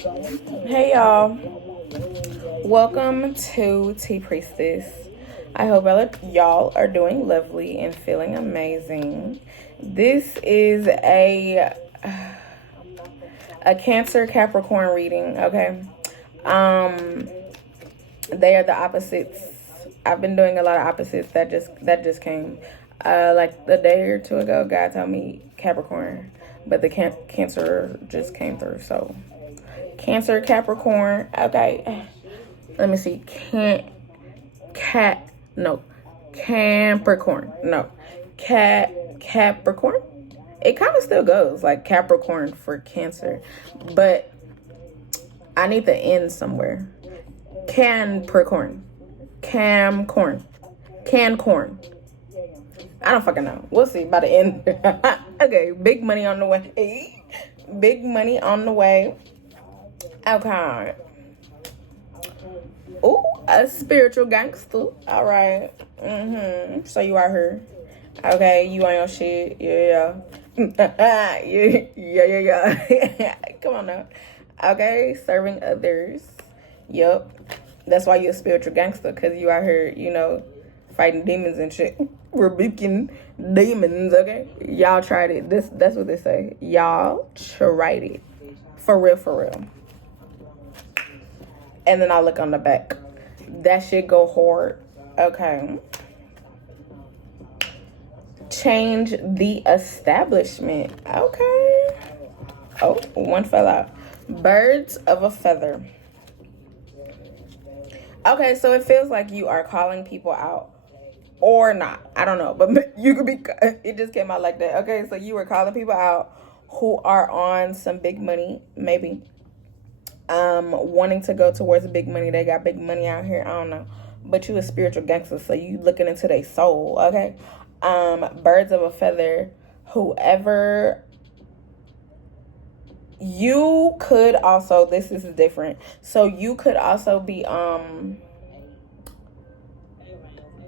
Hey y'all, welcome to Tea Priestess. I hope y'all are doing lovely and feeling amazing. This is a Cancer Capricorn reading, okay? They are the opposites. I've been doing a lot of opposites that just came. Like a day or two ago, God told me Capricorn, but the Cancer just came through. So Cancer Capricorn. Okay, let me see. Capricorn. No, Capricorn. It kind of still goes like Capricorn for Cancer, but I need the N somewhere. Capricorn. Camcorn. Cancorn. I don't fucking know. We'll see by the end. Okay, big money on the way. Big money on the way. Okay. Ooh, a spiritual gangster. All right. So you are her. Okay, you on your shit. Yeah. Yeah. Come on now. Okay, serving others. Yup. That's why you're a spiritual gangster, because you out here, fighting demons and shit. Rebuking demons, okay? Y'all tried it. That's what they say. Y'all tried it. For real. And then I look on the back. That shit go hard. Okay. Change the establishment. Okay. Oh, one fell out. Birds of a feather. Okay, so it feels like you are calling people out or not. I don't know, but you could be, it just came out like that. Okay, so you were calling people out who are on some big money, maybe. Wanting to go towards big money. They got big money out here. I don't know. But you a spiritual gangster, so you looking into their soul, okay? Birds of a feather, whoever. You could also, this is different. So you could also be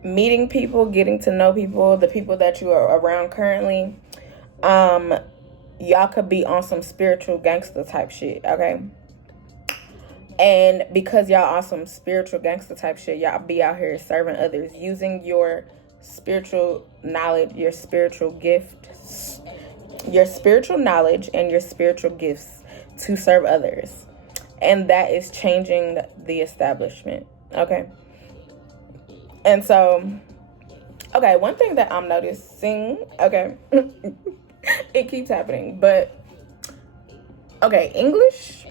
meeting people, getting to know people, the people that you are around currently. Y'all could be on some spiritual gangster type shit, okay? And because y'all on some spiritual gangster type shit, y'all be out here serving others, using your spiritual knowledge, your spiritual gifts, your spiritual knowledge and your spiritual gifts to serve others. And that is changing the establishment, okay? And so, okay, one thing that I'm noticing, okay, it keeps happening, but, okay, English,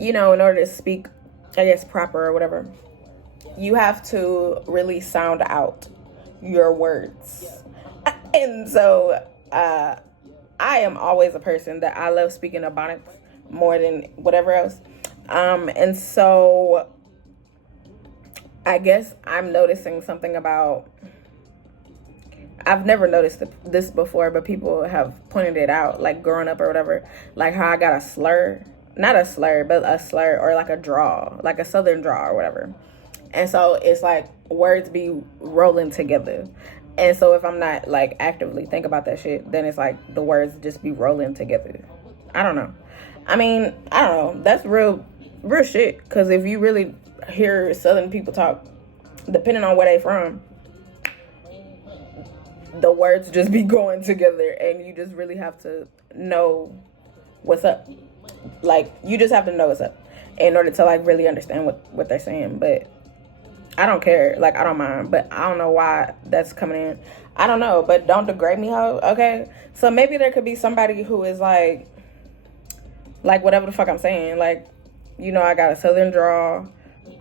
in order to speak, I guess, proper or whatever, you have to really sound out your words. And so, I am always a person that I love speaking Ebonics more than whatever else. And so I guess I'm noticing something about, I've never noticed this before, but people have pointed it out, like growing up or whatever, like how I got a slur, not a slur, but a slur, or like a draw, like a southern draw or whatever. And so it's like words be rolling together. And so if I'm not like actively think about that shit, then it's like the words just be rolling together. I don't know. I mean, I don't know. That's real shit. Because if you really hear Southern people talk, depending on where they from, the words just be going together, and you just really have to know what's up. Like, you just have to know what's up in order to like really understand what they're saying. But I don't care. Like, I don't mind. But I don't know why that's coming in. I don't know. But don't degrade me, ho. Okay? So maybe there could be somebody who is like whatever the fuck I'm saying. Like, I got a southern draw.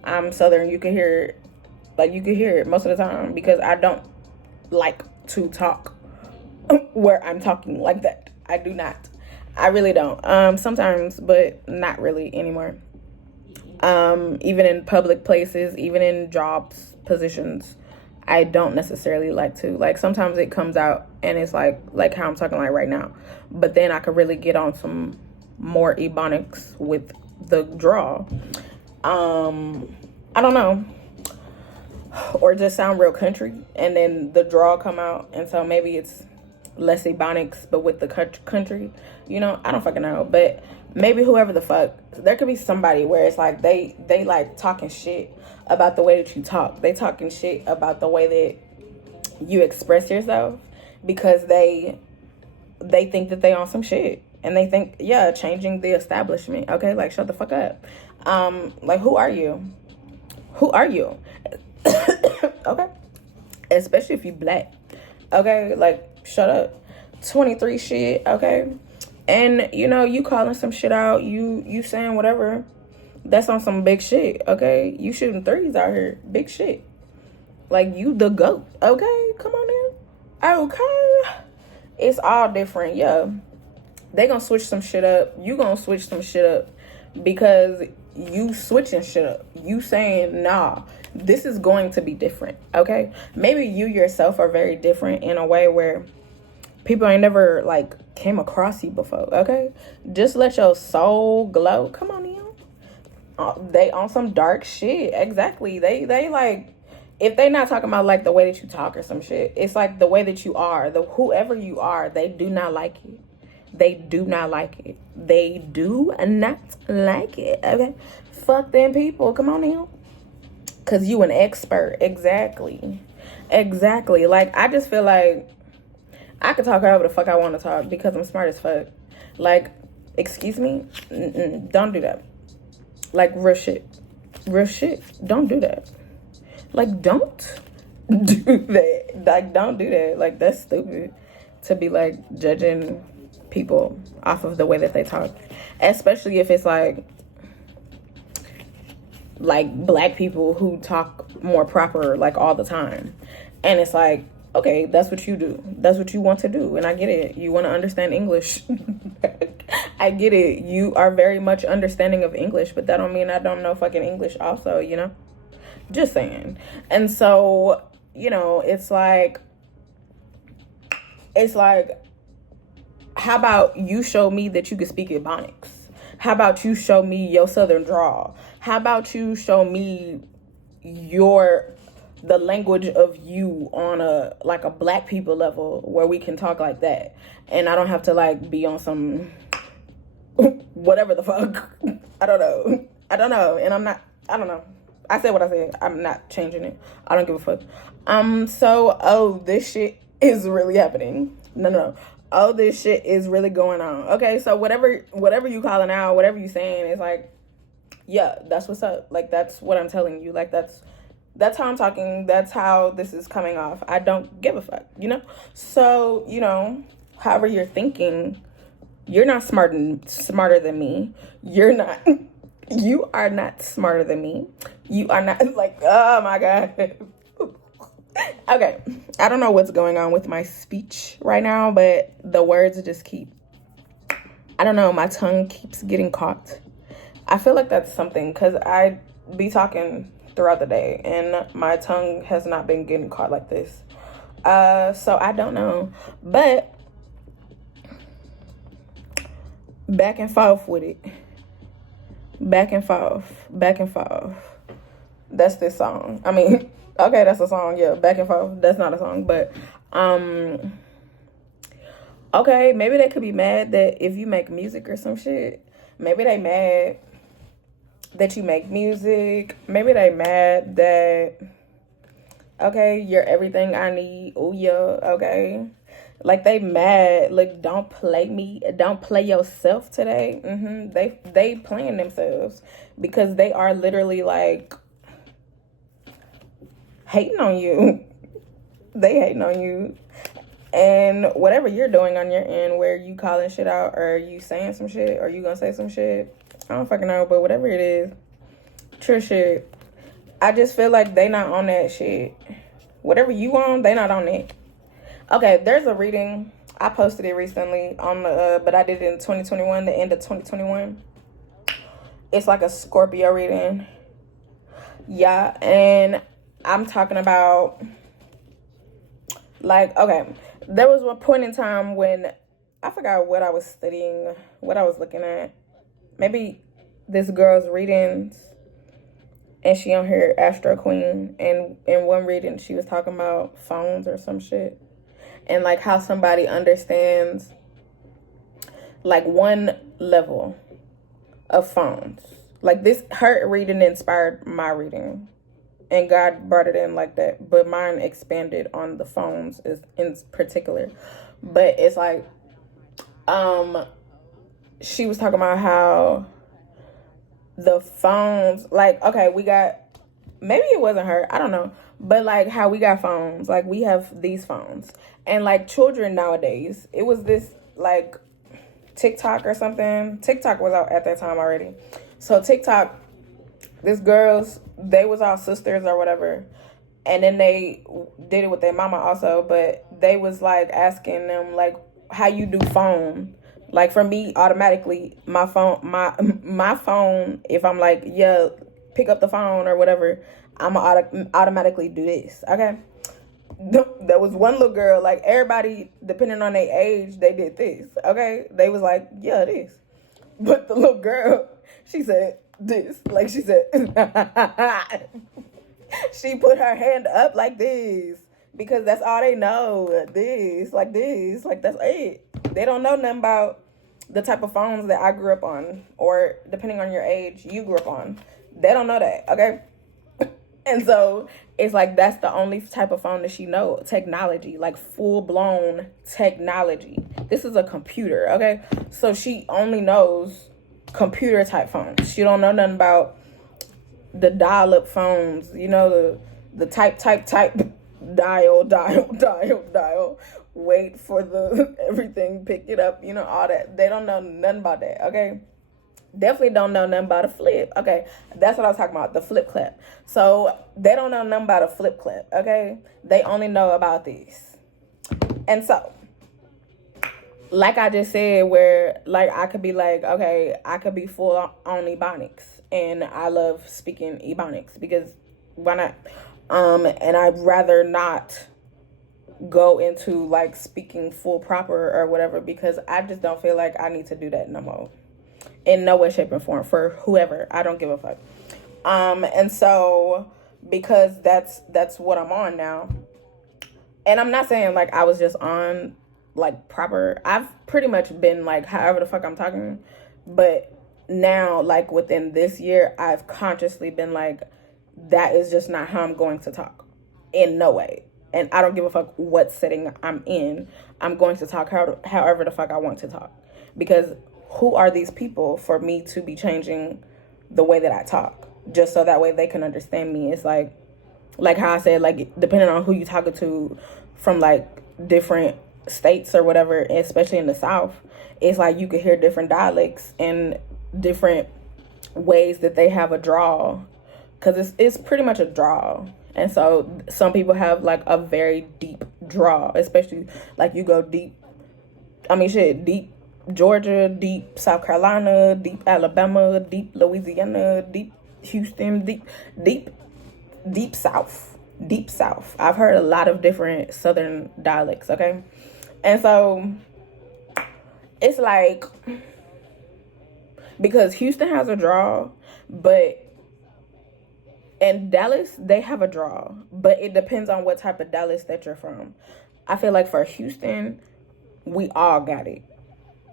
I'm southern. You can hear it. Like, you can hear it most of the time. Because I don't like to talk where I'm talking like that. I do not. I really don't. Sometimes, but not really anymore. Even in public places, even in jobs, positions, I don't necessarily like to. Like, sometimes it comes out and it's like how I'm talking like right now. But then I could really get on some more Ebonics with the draw. I don't know. Or just sound real country and then the draw come out. And so maybe it's less Ebonics, but with the country, I don't fucking know. But maybe whoever the fuck, there could be somebody where it's like they like talking shit about the way that you talk. They talking shit about the way that you express yourself because they think that they on some shit. And they think, yeah, changing the establishment. Okay, like, shut the fuck up. Like, who are you? Who are you? Okay. Especially if you black. Okay, like, shut up. 23 shit, okay? And, you know, you calling some shit out. You saying whatever. That's on some big shit, okay? You shooting threes out here. Big shit. Like, you the GOAT, okay? Come on in. Okay. It's all different, yeah. They gonna switch some shit up. You gonna switch some shit up because you switching shit up. You saying, nah, this is going to be different, okay? Maybe you yourself are very different in a way where people ain't never, like, came across you before, okay? Just let your soul glow. Come on in. They on some dark shit. Exactly. They like, if they not talking about, like, the way that you talk or some shit, it's like the way that you are. Whoever you are, they do not like it. They do not like it. They do not like it, okay? Fuck them people. Come on in. Because you an expert. Exactly. Exactly. Like, I just feel like I could talk however the fuck I want to talk because I'm smart as fuck. Like, excuse me? Don't do that. Like, real shit. Real shit. Don't do that. Like, don't do that. Like, don't do that. Like, that's stupid to be, like, judging people off of the way that they talk, especially if it's like black people who talk more proper, like, all the time. And it's like, okay, that's what you do, that's what you want to do, and I get it. You want to understand English. I get it. You are very much understanding of English, but that don't mean I don't know fucking English also, you know? Just saying. And so, you know, it's like how about you show me that you can speak Ebonics? How about you show me your Southern drawl? How about you show me the language of you on a black people level where we can talk like that, and I don't have to, like, be on some whatever the fuck. I don't know, and I don't know. I said what I said. I'm not changing it. I don't give a fuck. So, this shit is really happening. No. Oh, this shit is really going on. Okay, so whatever you calling out, whatever you saying, is like, yeah, that's what's up. Like, that's what I'm telling you. Like, that's how I'm talking. That's how this is coming off. I don't give a fuck, you know? So, you know, however you're thinking, you're not smarter than me. You are not smarter than me. You are not, like, oh my God. Okay, I don't know what's going on with my speech right now, but the words just keep, I don't know, my tongue keeps getting caught. I feel like that's something, because I be talking throughout the day, and my tongue has not been getting caught like this. So I don't know, but back and forth with it. Back and forth. That's this song. I mean, okay, that's a song, yeah, back and forth. That's not a song, but, okay, maybe they could be mad that if you make music or some shit. Maybe they mad that you make music. Maybe they mad that, okay, you're everything I need. Oh, yeah, okay. Like, they mad. Like, don't play me. Don't play yourself today. They playing themselves because they are literally, like, hating on you. They hating on you. And whatever you're doing on your end, where you calling shit out, or you saying some shit, or you gonna say some shit, I don't fucking know, but whatever it is, true shit. I just feel like they not on that shit. Whatever you on, they not on it. Okay, there's a reading. I posted it recently on the, but I did it in 2021, the end of 2021. It's like a Scorpio reading. Yeah, and I'm talking about, like, okay, there was one point in time when I forgot what I was studying, what I was looking at. Maybe this girl's readings, and she on her Astro Queen, and in one reading she was talking about phones or some shit, and like how somebody understands like one level, of phones. Like this, her reading inspired my reading, and God brought it in like that. But mine expanded on the phones is in particular. But it's like, she was talking about how the phones, like, okay, we got, maybe it wasn't her, I don't know, but like how we got phones, like we have these phones, and like children nowadays, it was this like TikTok or something. TikTok was out at that time already. So TikTok, these girls, they was all sisters or whatever, and then they did it with their mama also, but they was like asking them like how you do phone. Like for me, automatically, my phone, if I'm like, yeah, pick up the phone or whatever, I'm automatically do this, okay? There was one little girl, like everybody, depending on their age, they did this, okay? They was like, yeah, this. But the little girl, she said this, like she said, she put her hand up like this because that's all they know, this, like that's it. They don't know nothing about the type of phones that I grew up on, or depending on your age, you grew up on. They don't know that, okay? And so it's like that's the only type of phone that she know. Technology, like full-blown technology. This is a computer, okay? So she only knows computer type phones. She don't know nothing about the dial-up phones, you know, the type, dial, wait for the everything, pick it up, you know, all that. They don't know nothing about that, okay? Definitely don't know nothing about a flip. Okay, that's what I was talking about, the flip clap. So they don't know nothing about a flip clap, okay? They only know about this. And so, like I just said, where like I could be like, okay, I could be full on Ebonics, and I love speaking Ebonics because why not? And I'd rather not go into like speaking full proper or whatever, because I just don't feel like I need to do that no more. In no way, shape, and form for whoever. I don't give a fuck. And so because that's what I'm on now. And I'm not saying like I was just on like proper. I've pretty much been like however the fuck I'm talking. But now, like within this year, I've consciously been like, that is just not how I'm going to talk. In no way. And I don't give a fuck what setting I'm in. I'm going to talk however the fuck I want to talk. Because who are these people for me to be changing the way that I talk? Just so that way they can understand me. It's like how I said, like, depending on who you talking to from, like, different states or whatever, especially in the South, it's like you could hear different dialects and different ways that they have a drawl. Because it's pretty much a drawl. And so some people have, like, a very deep drawl, especially, like, you go deep. I mean, shit, deep Georgia, deep South Carolina, deep Alabama, deep Louisiana, deep Houston, deep South. I've heard a lot of different Southern dialects, okay? And so it's like, because Houston has a draw, but in Dallas, they have a draw, but it depends on what type of Dallas that you're from. I feel like for Houston, we all got it.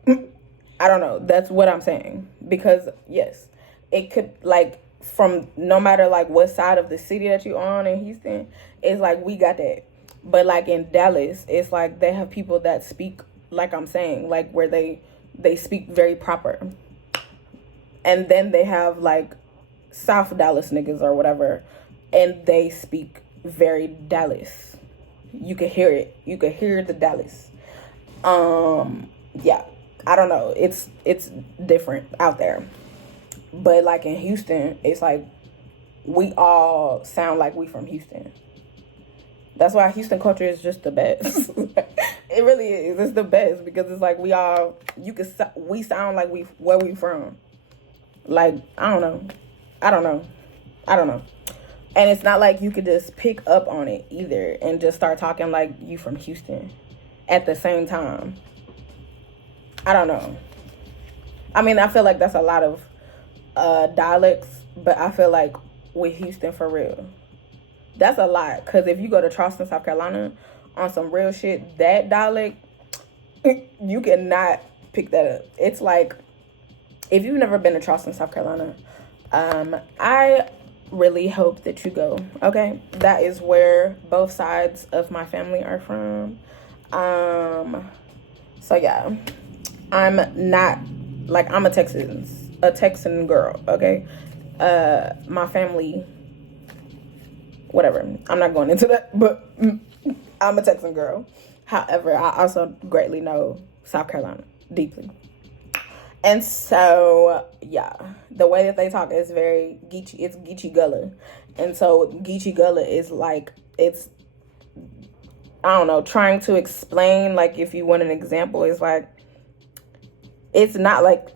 I don't know. That's what I'm saying. Because, yes, it could, like, from no matter, like, what side of the city that you're on in Houston, it's like, we got that. But, like, in Dallas, it's like they have people that speak, like I'm saying, like, where they speak very proper. And then they have, like, South Dallas niggas or whatever, and they speak very Dallas. You can hear it. You can hear the Dallas. Yeah. I don't know. It's different out there. But like in Houston, it's like we all sound like we from Houston. That's why Houston culture is just the best. It really is. It's the best because it's like we sound like where we from. Like, I don't know. And it's not like you could just pick up on it either and just start talking like you from Houston at the same time. I don't know. I mean, I feel like that's a lot of dialects, but I feel like with Houston, for real, that's a lot. Because if you go to Charleston, South Carolina, on some real shit, that dialect, you cannot pick that up. It's like if you've never been to Charleston, South Carolina, I really hope that you go. Okay, that is where both sides of my family are from. So yeah, I'm not like, I'm a Texan girl. Okay, my family, whatever. I'm not going into that, but I'm a Texan girl. However, I also greatly know South Carolina deeply. And so, yeah, the way that they talk is very Geechee. It's Geechee Gullah. And so Geechee Gullah is like, it's, I don't know, trying to explain, like, if you want an example, it's like, it's not like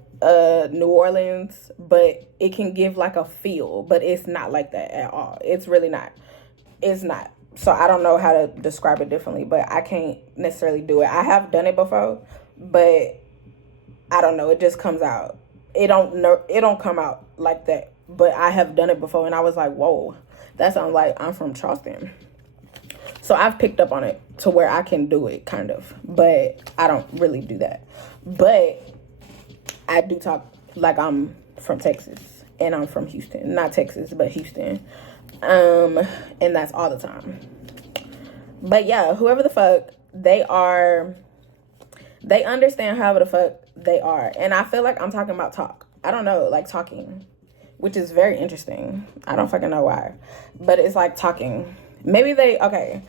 New Orleans, but it can give like a feel, but it's not like that at all. It's really not. It's not. So I don't know how to describe it differently, but I can't necessarily do it. I have done it before, but I don't know. It just comes out. It don't come out like that. But I have done it before, and I was like, whoa, that sounds like I'm from Charleston. So I've picked up on it to where I can do it, kind of. But I don't really do that. But I do talk like I'm from Texas, and I'm from Houston. Not Texas, but Houston. And that's all the time. But yeah, whoever the fuck they are, they understand however the fuck they are. And I feel like I'm talking about talk. I don't know, like talking, which is very interesting. I don't fucking know why, but it's like talking. Maybe they, okay.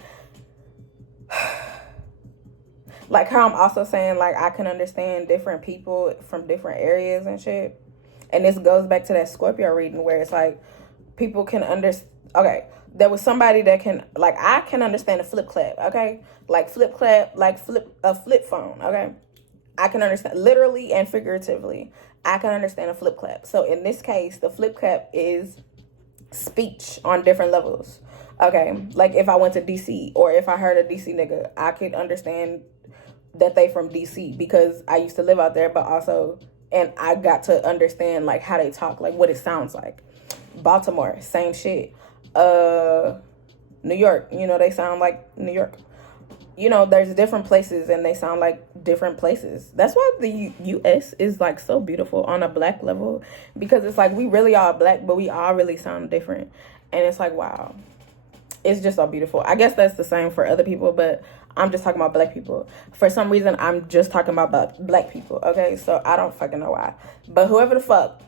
Like how I'm also saying, like, I can understand different people from different areas and shit. And this goes back to that Scorpio reading where it's like, people can understand. Okay, there was somebody that can, like, I can understand a flip clap, okay? Like flip clap, like a flip phone, okay? I can understand, literally and figuratively, I can understand a flip clap. So in this case, the flip clap is speech on different levels, okay? Like if I went to DC, or if I heard a DC nigga, I could understand that they from DC because I used to live out there, but also, and I got to understand like how they talk, like what it sounds like. Baltimore, same shit. New York, you know, they sound like New York. You know, there's different places and they sound like different places. That's why the US is like so beautiful on a black level, because it's like we really are black, but we all really sound different. And it's like, wow, it's just so beautiful. I guess that's the same for other people, but I'm just talking about black people. For some reason, I'm just talking about black people, okay? So I don't fucking know why. But whoever the fuck,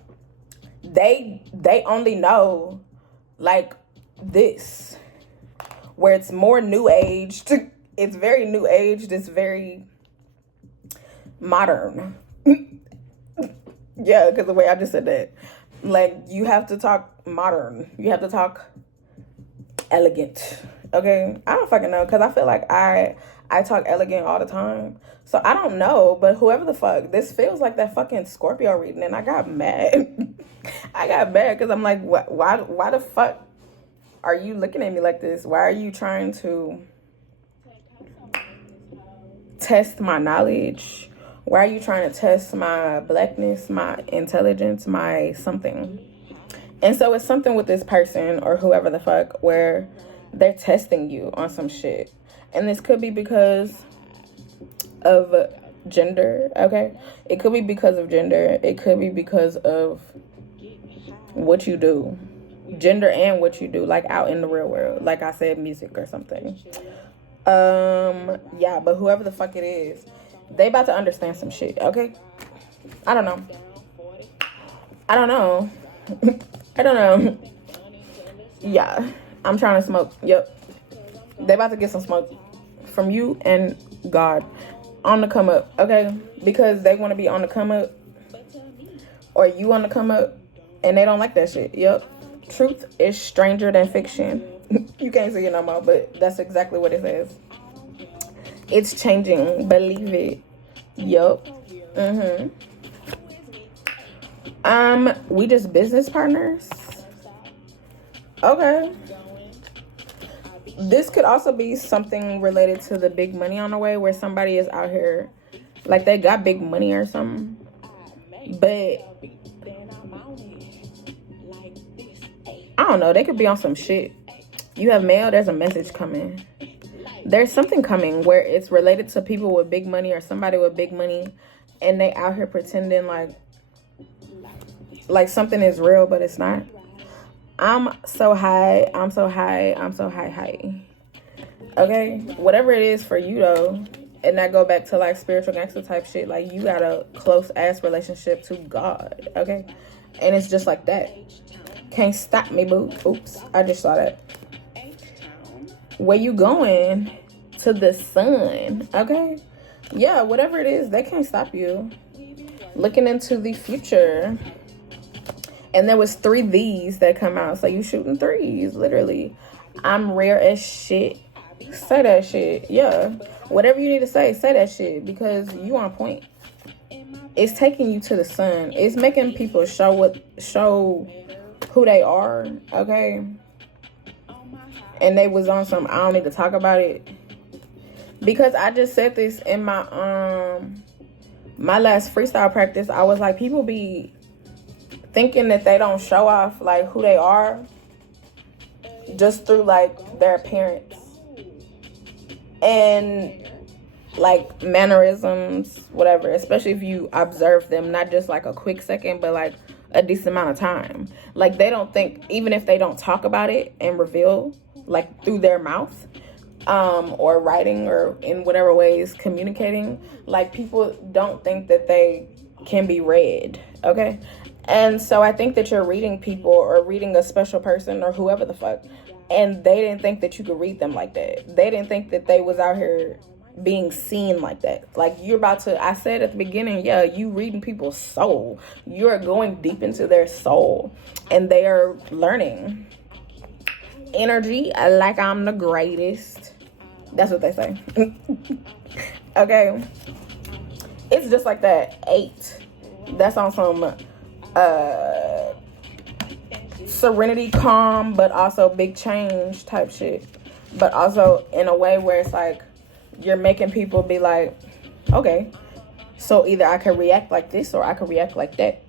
they only know like this, where it's more new age. It's very new age. It's very modern. Yeah, because the way I just said that, like, you have to talk modern. You have to talk elegant. Okay, I don't fucking know, because I feel like I talk elegant all the time. So I don't know, but whoever the fuck, this feels like that fucking Scorpio reading, and I got mad. I got mad because I'm like, why the fuck are you looking at me like this? Why are you trying to test my knowledge? Why are you trying to test my blackness, my intelligence, my something? And so it's something with this person or whoever the fuck where they're testing you on some shit. And this could be because of gender, okay? It could be because of gender. It could be because of what you do. Gender and what you do, like out in the real world. Like I said, music or something. Yeah, but whoever the fuck it is, they about to understand some shit, okay? I don't know. I don't know. Yeah, I'm trying to smoke. Yep. They about to get some smoke from you and God on the come up, okay? Because they want to be on the come up, or you on the come up, and they don't like that shit. Yep. Truth is stranger than fiction. You can't see it no more, but that's exactly what it says. It's changing. Believe it. Yup. We just business partners. Okay. This could also be something related to the big money on the way, where somebody is out here, like they got big money or something, but I don't know, they could be on some shit. You have mail, there's a message coming. There's something coming where it's related to people with big money or somebody with big money, and they out here pretending like like something is real, but it's not. I'm so high. I'm so high. I'm so high. Okay? Whatever it is for you, though, and that go back to, like, spiritual gangster type shit. Like, you got a close-ass relationship to God, okay? And it's just like that. Can't stop me, boo. Oops, I just saw that. Where you going? To the sun, okay? Yeah, whatever it is, they can't stop you. Looking into the future. And there was 3 V's that come out. So you shooting 3s, literally. I'm rare as shit. Say that shit. Yeah. Whatever you need to say that shit. Because you on point. It's taking you to the sun. It's making people show who they are. Okay. And they was on some, I don't need to talk about it. Because I just said this in my my last freestyle practice. I was like, people be thinking that they don't show off, like, who they are just through, like, their appearance and, like, mannerisms, whatever, especially if you observe them, not just like a quick second, but like a decent amount of time. Like, they don't think, even if they don't talk about it and reveal, like, through their mouth, or writing, or in whatever ways communicating, like, people don't think that they can be read, okay? And so I think that you're reading people, or reading a special person, or whoever the fuck, and they didn't think that you could read them like that. They didn't think that they was out here being seen like that. Like, you're about to, I said at the beginning, yeah, you reading people's soul. You're going deep into their soul, and they are learning energy like I'm the greatest. That's what they say. Okay. It's just like that. 8. That's on some serenity, calm, but also big change type shit. But also in a way where it's like you're making people be like, okay, so either I can react like this or I can react like that.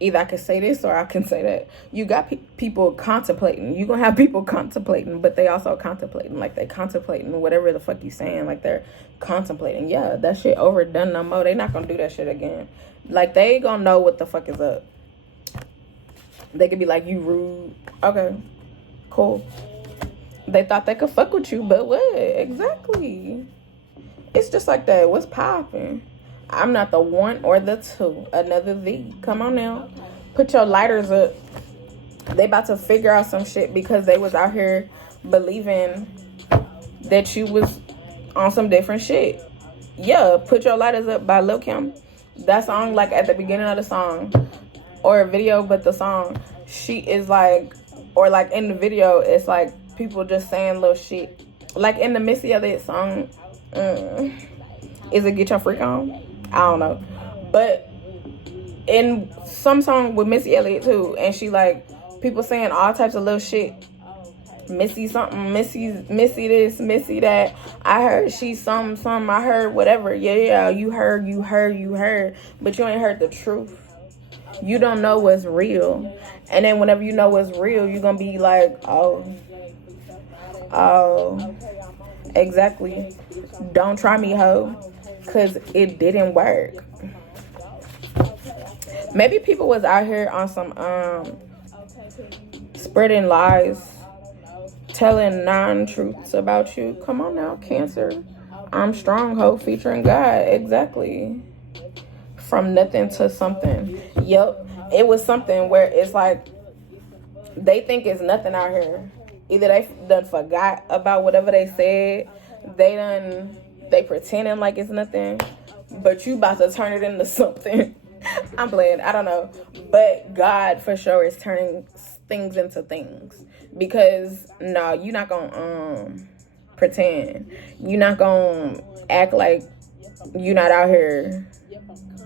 Either I can say this or I can say that. You got people contemplating. You're going to have people contemplating, but they also contemplating. Like, they contemplating whatever the fuck you saying. Like, they're contemplating. Yeah, that shit overdone no more. They not going to do that shit again. Like, they going to know what the fuck is up. They could be like, you rude. Okay, cool. They thought they could fuck with you, but what? Exactly. It's just like that. What's popping? I'm not the 1 or the 2. Another V. Come on now. Put your lighters up. They about to figure out some shit because they was out here believing that you was on some different shit. Yeah, Put Your Lighters Up by Lil Kim. That song, like, at the beginning of the song, or a video, but the song, she is like, or like in the video, it's like people just saying little shit. Like in the Missy Elliott song, is it Get Your Freak On? I don't know. But in some song with Missy Elliott too, and she like, people saying all types of little shit. Missy something, Missy this, Missy that. I heard she some, I heard whatever. Yeah, you heard. But you ain't heard the truth. You don't know what's real. And then whenever you know what's real, you're going to be like, oh, exactly. Don't try me, ho. Because it didn't work. Maybe people was out here on some spreading lies, telling non-truths about you. Come on now, Cancer. I'm strong, ho, featuring God. Exactly. From nothing to something. Yep. It was something where it's like they think it's nothing out here. Either they done forgot about whatever they said. They pretending like it's nothing. But you about to turn it into something. I'm playing. I don't know. But God for sure is turning things into things. Because no, you're not gonna pretend. You're not gonna act like you're not out here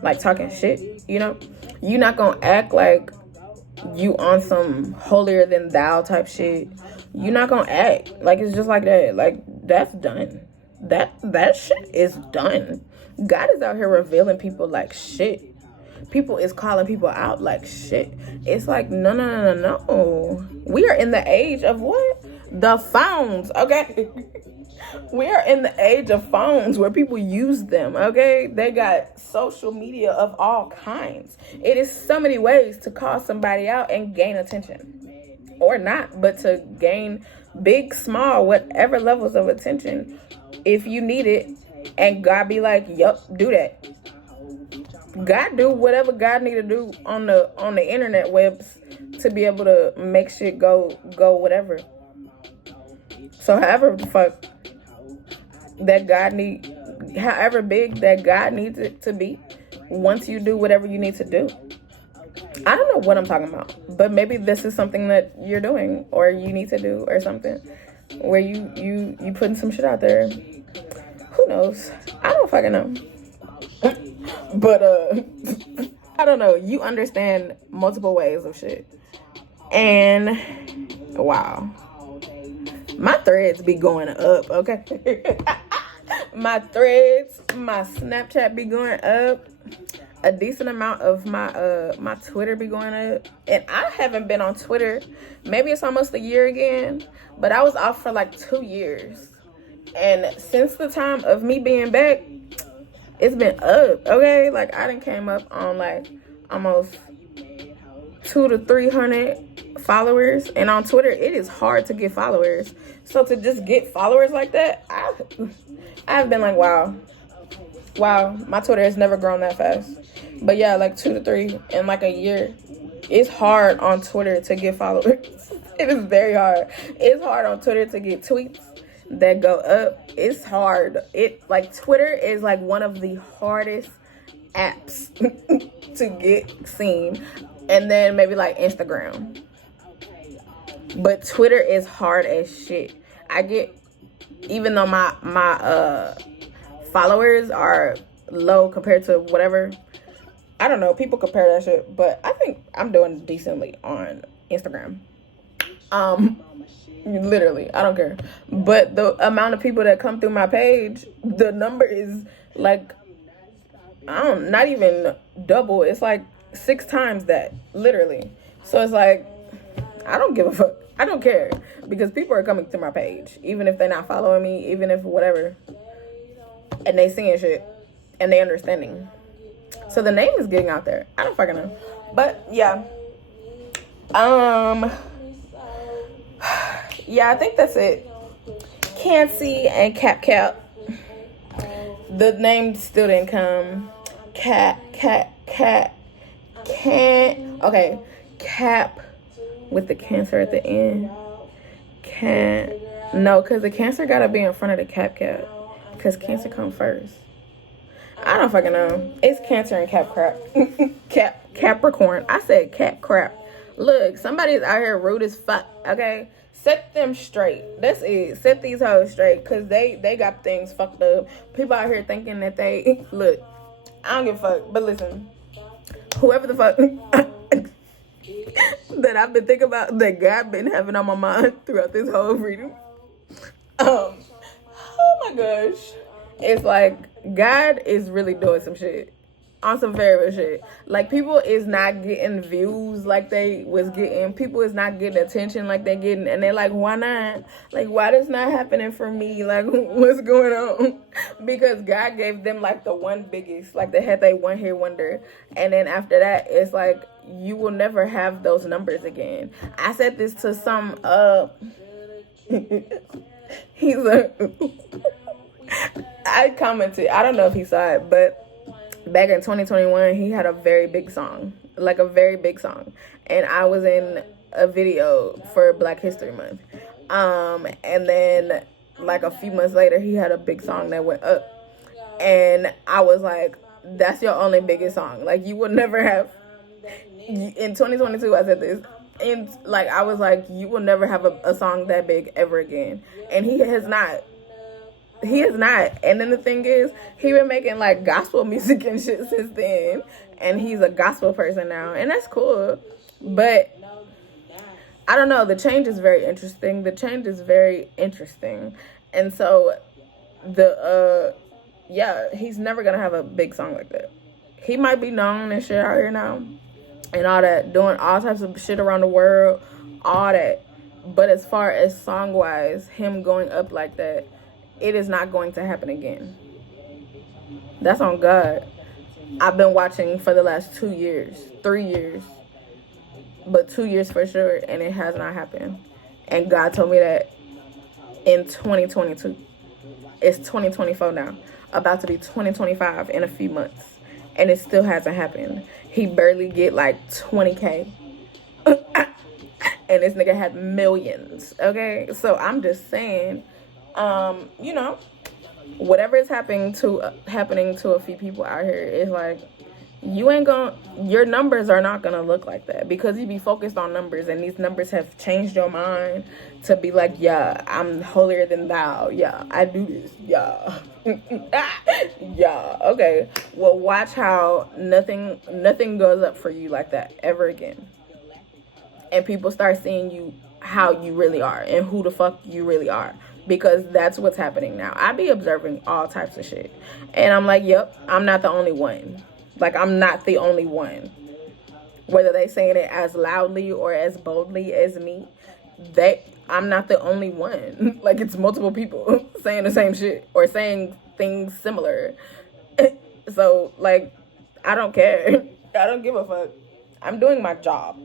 like talking shit, you know? You're not gonna act like you on some holier than thou type shit. You're not gonna act like it's just like that. Like, that's done. That shit is done. God is out here revealing people like shit. People is calling people out like shit. It's like, no. We are in the age of what? The phones, okay? We are in the age of phones where people use them, okay? They got social media of all kinds. It is so many ways to call somebody out and gain attention. Or not, but to gain big, small, whatever levels of attention if you need it. And God be like, yup, do that. God do whatever God need to do on the internet webs to be able to make shit go whatever. So however the fuck that God need, however big that God needs it to be, once you do whatever you need to do. I don't know what I'm talking about, but maybe this is something that you're doing or you need to do or something where you putting some shit out there. Who knows? I don't fucking know. But I don't know. You understand multiple ways of shit. And wow. My threads be going up, okay? My threads, my Snapchat be going up. A decent amount of my Twitter be going up. And I haven't been on Twitter. Maybe it's almost a year again. But I was off for like 2 years. And since the time of me being back, it's been up, okay? Like, I done came up on like almost 200 to 300 followers. And on Twitter, it is hard to get followers. So to just get followers like that, I've been like, wow, my Twitter has never grown that fast. But yeah, like 2 to 3 in like a year. It's hard on Twitter to get followers. It is very hard. It's hard on Twitter to get tweets that go up. It's hard. Twitter is like one of the hardest apps to get seen. And then maybe like Instagram. But Twitter is hard as shit. Even though my followers are low compared to whatever, I don't know, people compare that shit, but I think I'm doing decently on Instagram. Literally, I don't care. But the amount of people that come through my page, the number is like, not even double. It's like 6 times that, literally. So it's like, I don't give a fuck. I don't care, because people are coming to my page, even if they're not following me, even if whatever, and they seeing shit, and they understanding. So the name is getting out there. I don't fucking know. But yeah. Yeah, I think that's it. Cancy and Cap. The name still didn't come. Okay. Cap with the cancer at the end. No, because the cancer gotta be in front of the cap. Because cancer come first. I don't fucking know. It's Cancer and Capricorn. I said cap crap. Look, somebody's out here rude as fuck, okay? Set them straight. That's it. Set these hoes straight, because they got things fucked up. People out here thinking that they... Look, I don't give a fuck. But listen, whoever the fuck that I've been thinking about, that God been having on my mind throughout this whole reading. Oh my gosh. It's like, God is really doing some shit. On some very real shit. Like, people is not getting views like they was getting. People is not getting attention like they getting. And they're like, why not? Like, why this not happening for me? Like, what's going on? Because God gave them, like, the one biggest. Like, they had that one hit wonder. And then after that, it's like, you will never have those numbers again. I said this to some, he's a... I commented, I don't know if he saw it, but back in 2021, he had a very big song. Like, a very big song. And I was in a video for Black History Month. And then, like, a few months later, he had a big song that went up. And I was like, that's your only biggest song. Like, you will never have... In 2022, I said this. And, like, I was like, you will never have a song that big ever again. And he has not. He is not. And then the thing is, he been making like gospel music and shit since then. And he's a gospel person now. And that's cool. But I don't know. The change is very interesting. And so he's never going to have a big song like that. He might be known and shit out here now. And all that. Doing all types of shit around the world. All that. But as far as song-wise, him going up like that, it is not going to happen again. That's on God. I've been watching for the last 2 years, 3 years, but 2 years for sure, and it has not happened. And God told me that in 2022. It's 2024 now, about to be 2025 in a few months, and it still hasn't happened. He barely get like 20K. And this nigga had millions, okay? So I'm just saying, you know, whatever is happening to a few people out here is like, your numbers are not gonna look like that, because you be focused on numbers, and these numbers have changed your mind to be like, yeah, I'm holier than thou, yeah, I do this, yeah. Yeah, okay. Well, watch how nothing goes up for you like that ever again. And people start seeing you how you really are and who the fuck you really are, because that's what's happening now. I be observing all types of shit, and I'm like, yep, I'm not the only one. Like, I'm not the only one. Whether they saying it as loudly or as boldly as me, I'm not the only one. Like, it's multiple people saying the same shit or saying things similar. So, like, I don't care. I don't give a fuck. I'm doing my job.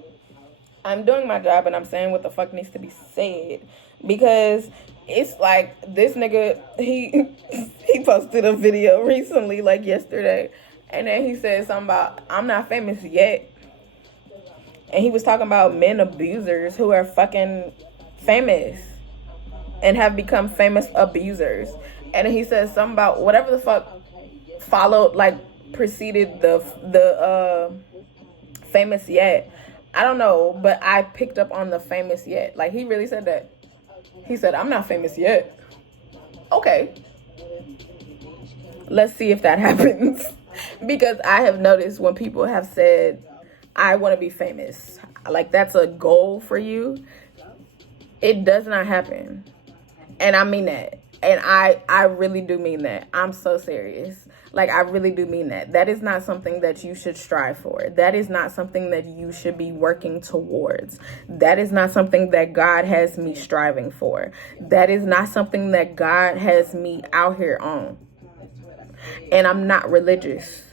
And I'm saying what the fuck needs to be said. Because it's like, this nigga, he posted a video recently, like yesterday. And then he said something about, I'm not famous yet. And he was talking about men abusers who are fucking famous and have become famous abusers. And then he said something about whatever the fuck preceded the famous yet. I don't know, but I picked up on the famous yet. Like, he really said that. He said, I'm not famous yet. Okay. Let's see if that happens. Because I have noticed when people have said, I want to be famous, like that's a goal for you, it does not happen. And I mean that. And I really do mean that. I'm so serious. Like, I really do mean that. That is not something that you should strive for. That is not something that you should be working towards. That is not something that God has me striving for. That is not something that God has me out here on. And I'm not religious.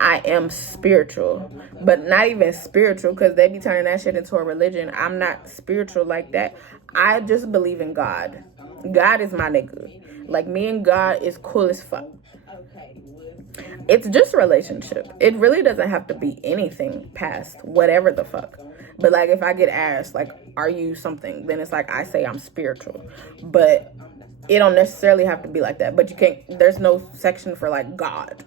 I am spiritual. But not even spiritual, because they be turning that shit into a religion. I'm not spiritual like that. I just believe in God. God is my nigga. Like, me and God is cool as fuck. It's just a relationship. It really doesn't have to be anything past whatever the fuck. But, like, if I get asked, like, are you something? Then it's like, I say I'm spiritual. But it don't necessarily have to be like that. But you can't, there's no section for, like, God.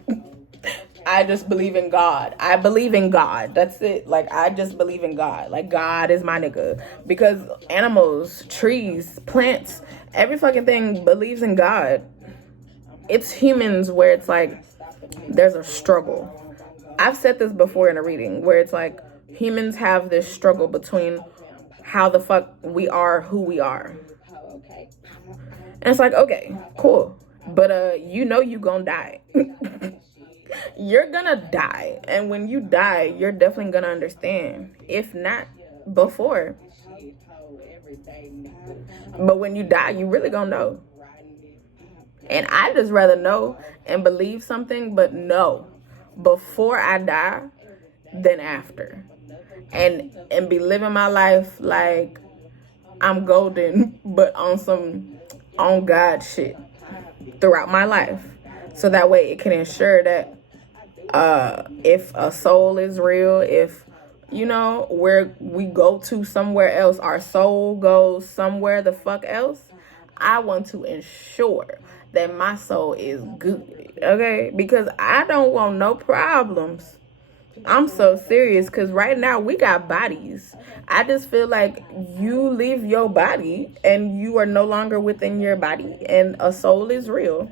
I just believe in God. I believe in God. That's it. Like, I just believe in God. Like, God is my nigga. Because animals, trees, plants, every fucking thing believes in God. It's humans where it's like, there's a struggle. I've said this before in a reading, where it's like, humans have this struggle between how the fuck we are who we are. And it's like, okay, cool. But you know you gonna die. You're gonna die. And when you die, you're definitely gonna understand. If not before. But when you die, you really gonna know. And I just rather know and believe something, but know before I die than after. And be living my life like I'm golden, but on God shit throughout my life. So that way it can ensure that if a soul is real, if, you know, where we go to somewhere else, our soul goes somewhere the fuck else, I want to ensure that my soul is good, okay? Because I don't want no problems. I'm so serious, because right now we got bodies. I just feel like you leave your body and you are no longer within your body, and a soul is real.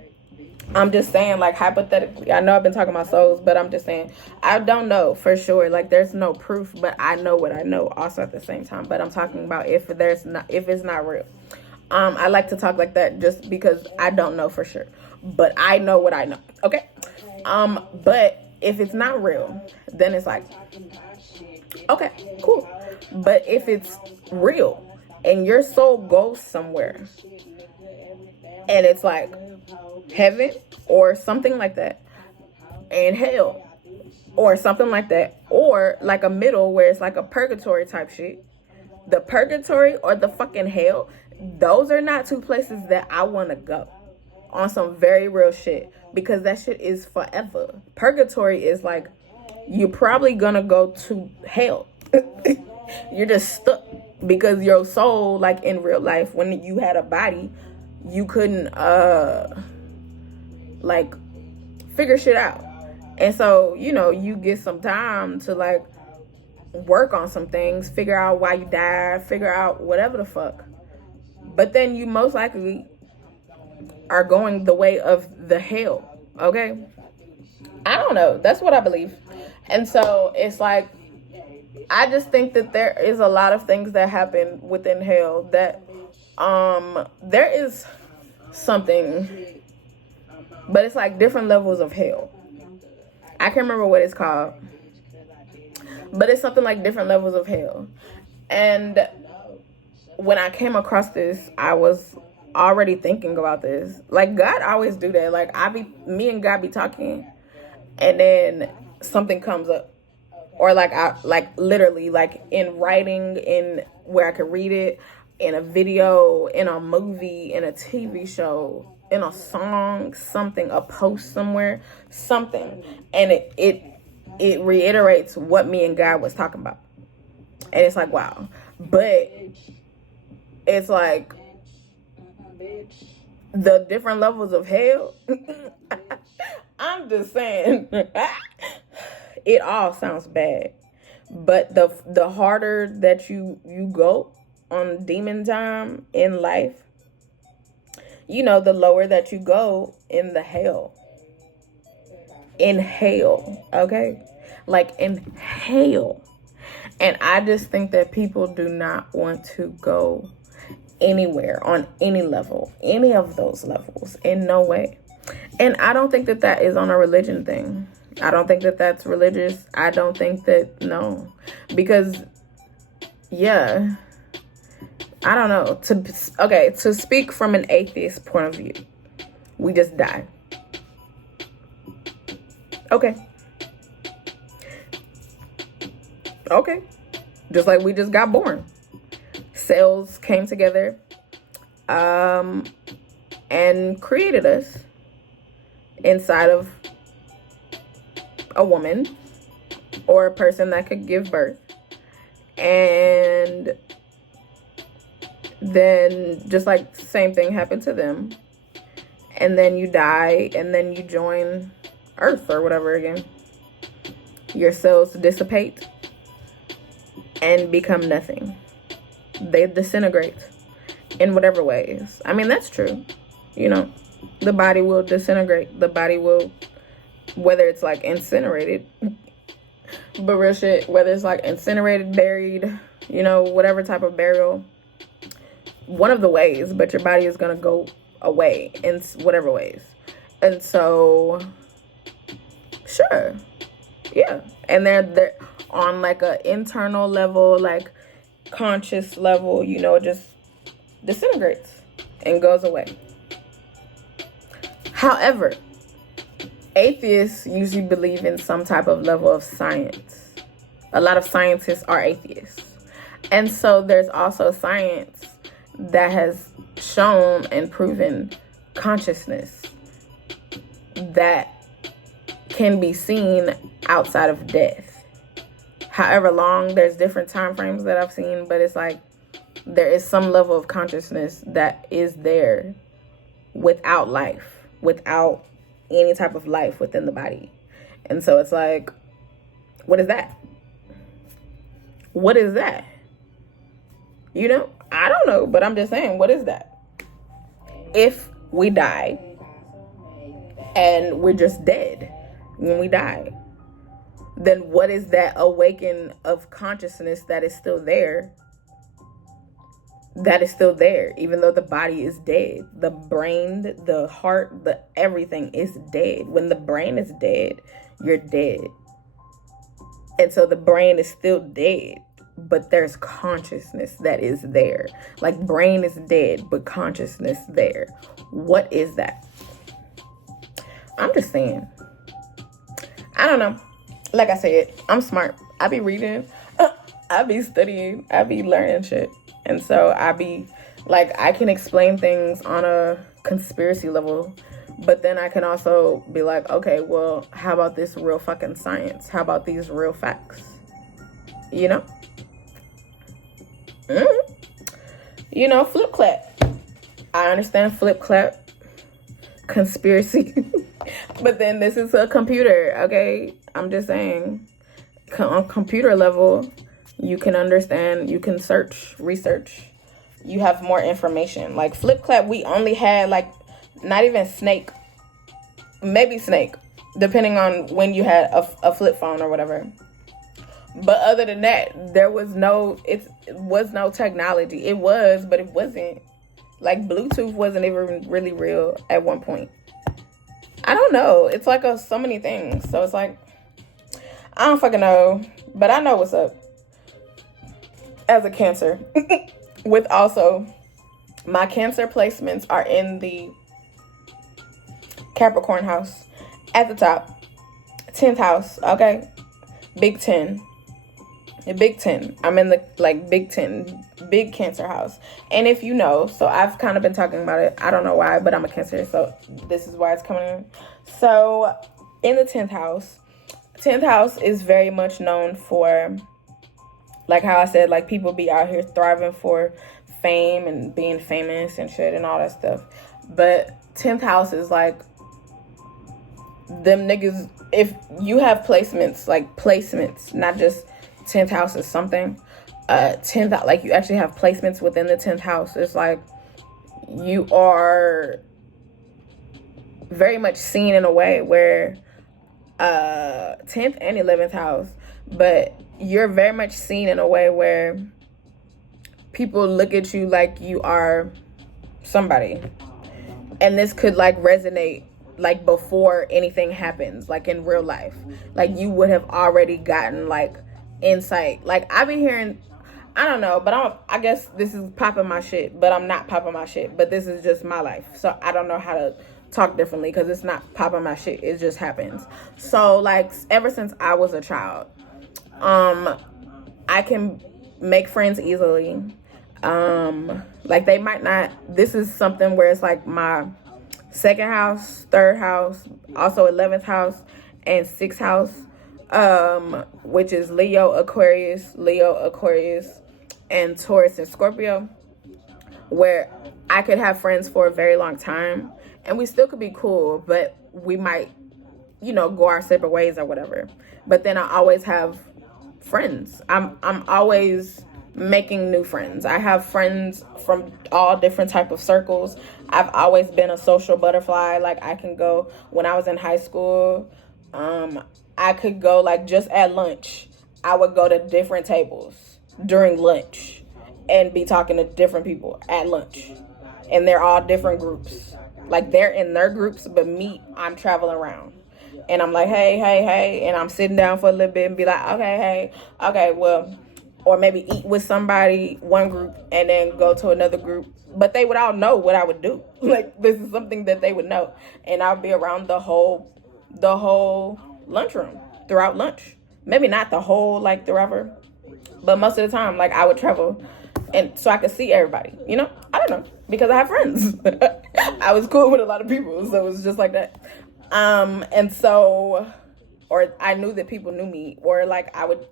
I'm just saying, like, hypothetically, I know I've been talking about souls, but I'm just saying, I don't know for sure. Like, there's no proof, but I know what I know also at the same time. But I'm talking about if it's not real. I like to talk like that just because I don't know for sure, but I know what I know. Okay. But if it's not real, then it's like, okay, cool. But if it's real and your soul goes somewhere And it's like heaven or something like that, and hell or something like that, or like a middle where it's like a purgatory type shit. The purgatory or the fucking hell, those are not two places that I want to go on some very real shit, because that shit is forever. Purgatory is like, you're probably gonna go to hell. You're just stuck because your soul, like in real life, when you had a body, you couldn't like figure shit out. And so, you know, you get some time to like work on some things, figure out why you died, figure out whatever the fuck. But then you most likely are going the way of the hell, okay? I don't know. That's what I believe. And so it's like, I just think that there is a lot of things that happen within hell that there is something, but it's like different levels of hell. I can't remember what it's called, but it's something like different levels of hell. And when I came across this, I was already thinking about this. Like, God always do that. Like, me and God be talking, and then something comes up. Or like, I like literally like in writing, in where I could read it, in a video, in a movie, in a TV show, in a song, something, a post somewhere, something. And it reiterates what me and God was talking about. And it's like, wow. But it's like the different levels of hell. I'm just saying. It all sounds bad. But the harder that you go on demon time in life, you know, the lower that you go in the hell. In hell, okay? Like in hell. And I just think that people do not want to go anywhere on any level, any of those levels, in no way. And I don't think that that is on a religion thing. I don't think that that's religious. I don't think that, no. Because, yeah, I don't know. To speak from an atheist point of view, we just die. Okay. Just like we just got born. Cells came together and created us inside of a woman or a person that could give birth. And then just like the same thing happened to them. And then you die, and then you join Earth or whatever again. Your cells dissipate and become nothing. They disintegrate in whatever ways. I mean, that's true. You know, the body will disintegrate. The body will, whether it's like incinerated, but real shit, whether it's like incinerated, buried, you know, whatever type of burial, one of the ways, but your body is going to go away in whatever ways. And so, sure. Yeah. And they're on like a internal level, like conscious level, you know, just disintegrates and goes away. However, atheists usually believe in some type of level of science. A lot of scientists are atheists. And so there's also science that has shown and proven consciousness that can be seen outside of death. However long, there's different time frames that I've seen, but it's like there is some level of consciousness that is there without life, without any type of life within the body. And so it's like, what is that? What is that? You know, I don't know, but I'm just saying, what is that? If we die and we're just dead when we die, then what is that awaken of consciousness that is still there? That is still there, even though the body is dead. The brain, the heart, the everything is dead. When the brain is dead, you're dead. And so the brain is still dead, but there's consciousness that is there. Like, brain is dead, but consciousness there. What is that? I'm just saying. I don't know. Like I said, I'm smart. I be reading. I be studying. I be learning shit. And so I be, like, I can explain things on a conspiracy level. But then I can also be like, okay, well, how about this real fucking science? How about these real facts? You know? You know, flip clap. I understand flip clap, conspiracy. But then this is a computer, okay? I'm just saying, on computer level, you can understand, you can search, research. You have more information. Like, flip clap, we only had, like, not even snake, maybe snake, depending on when you had a flip phone or whatever. But other than that, there was no, it was no technology. It was, but it wasn't. Like, Bluetooth wasn't even really real at one point. I don't know. It's like so many things. So it's like, I don't fucking know. But I know what's up. As a Cancer. With also, my Cancer placements are in the Capricorn house. At the top. 10th house. Okay? Big 10. Big 10. I'm in the, like, Big 10. Big Cancer house. And if you know, so I've kind of been talking about it. I don't know why, but I'm a Cancer, so this is why it's coming in. So, in the 10th house. 10th house is very much known for, like how I said, like, people be out here thriving for fame and being famous and shit and all that stuff. But 10th house is like, them niggas, if you have placements, like placements, not just 10th house is something. 10th, like, you actually have placements within the 10th house. It's like you are very much seen in a way where 10th and 11th house, but you're very much seen in a way where people look at you like you are somebody. And this could, like, resonate, like, before anything happens, like, in real life. Like, you would have already gotten, like, insight. Like, I be hearing, I don't know, but I guess this is popping my shit, but I'm not popping my shit, but this is just my life. So I don't know how to talk differently, because it's not popping my shit. It just happens. So, like, ever since I was a child, I can make friends easily. Like, they might not, this is something where it's like my 2nd house, 3rd house, also 11th house, and 6th house, which is Leo, Aquarius, and Taurus and Scorpio, where I could have friends for a very long time, and we still could be cool, but we might, you know, go our separate ways or whatever. But then I always have friends. I'm always making new friends. I have friends from all different type of circles. I've always been a social butterfly. Like, I can go, when I was in high school, I could go, like, just at lunch, I would go to different tables during lunch and be talking to different people at lunch. And they're all different groups. Like, they're in their groups, but me, I'm traveling around. And I'm like, hey. And I'm sitting down for a little bit and be like, okay, well, or maybe eat with somebody, one group, and then go to another group. But they would all know what I would do. Like, this is something that they would know. And I'll be around the whole lunchroom throughout lunch. Maybe not the whole, like, forever, but most of the time, like, I would travel, and so I could see everybody, you know? I don't know, because I have friends. I was cool with a lot of people, so it was just like that. And so, or I knew that people knew me, or, like, I would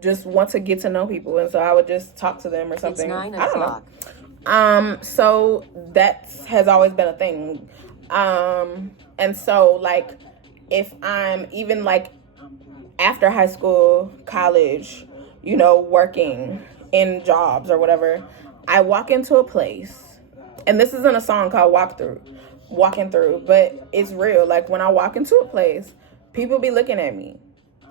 just want to get to know people, and so I would just talk to them or something. It's 9 o'clock. I don't know. So that has always been a thing. And so, like, if I'm even, like, after high school, college, you know, working in jobs or whatever, I walk into a place, and this isn't a song called Walking Through, but it's real. Like, when I walk into a place, people be looking at me.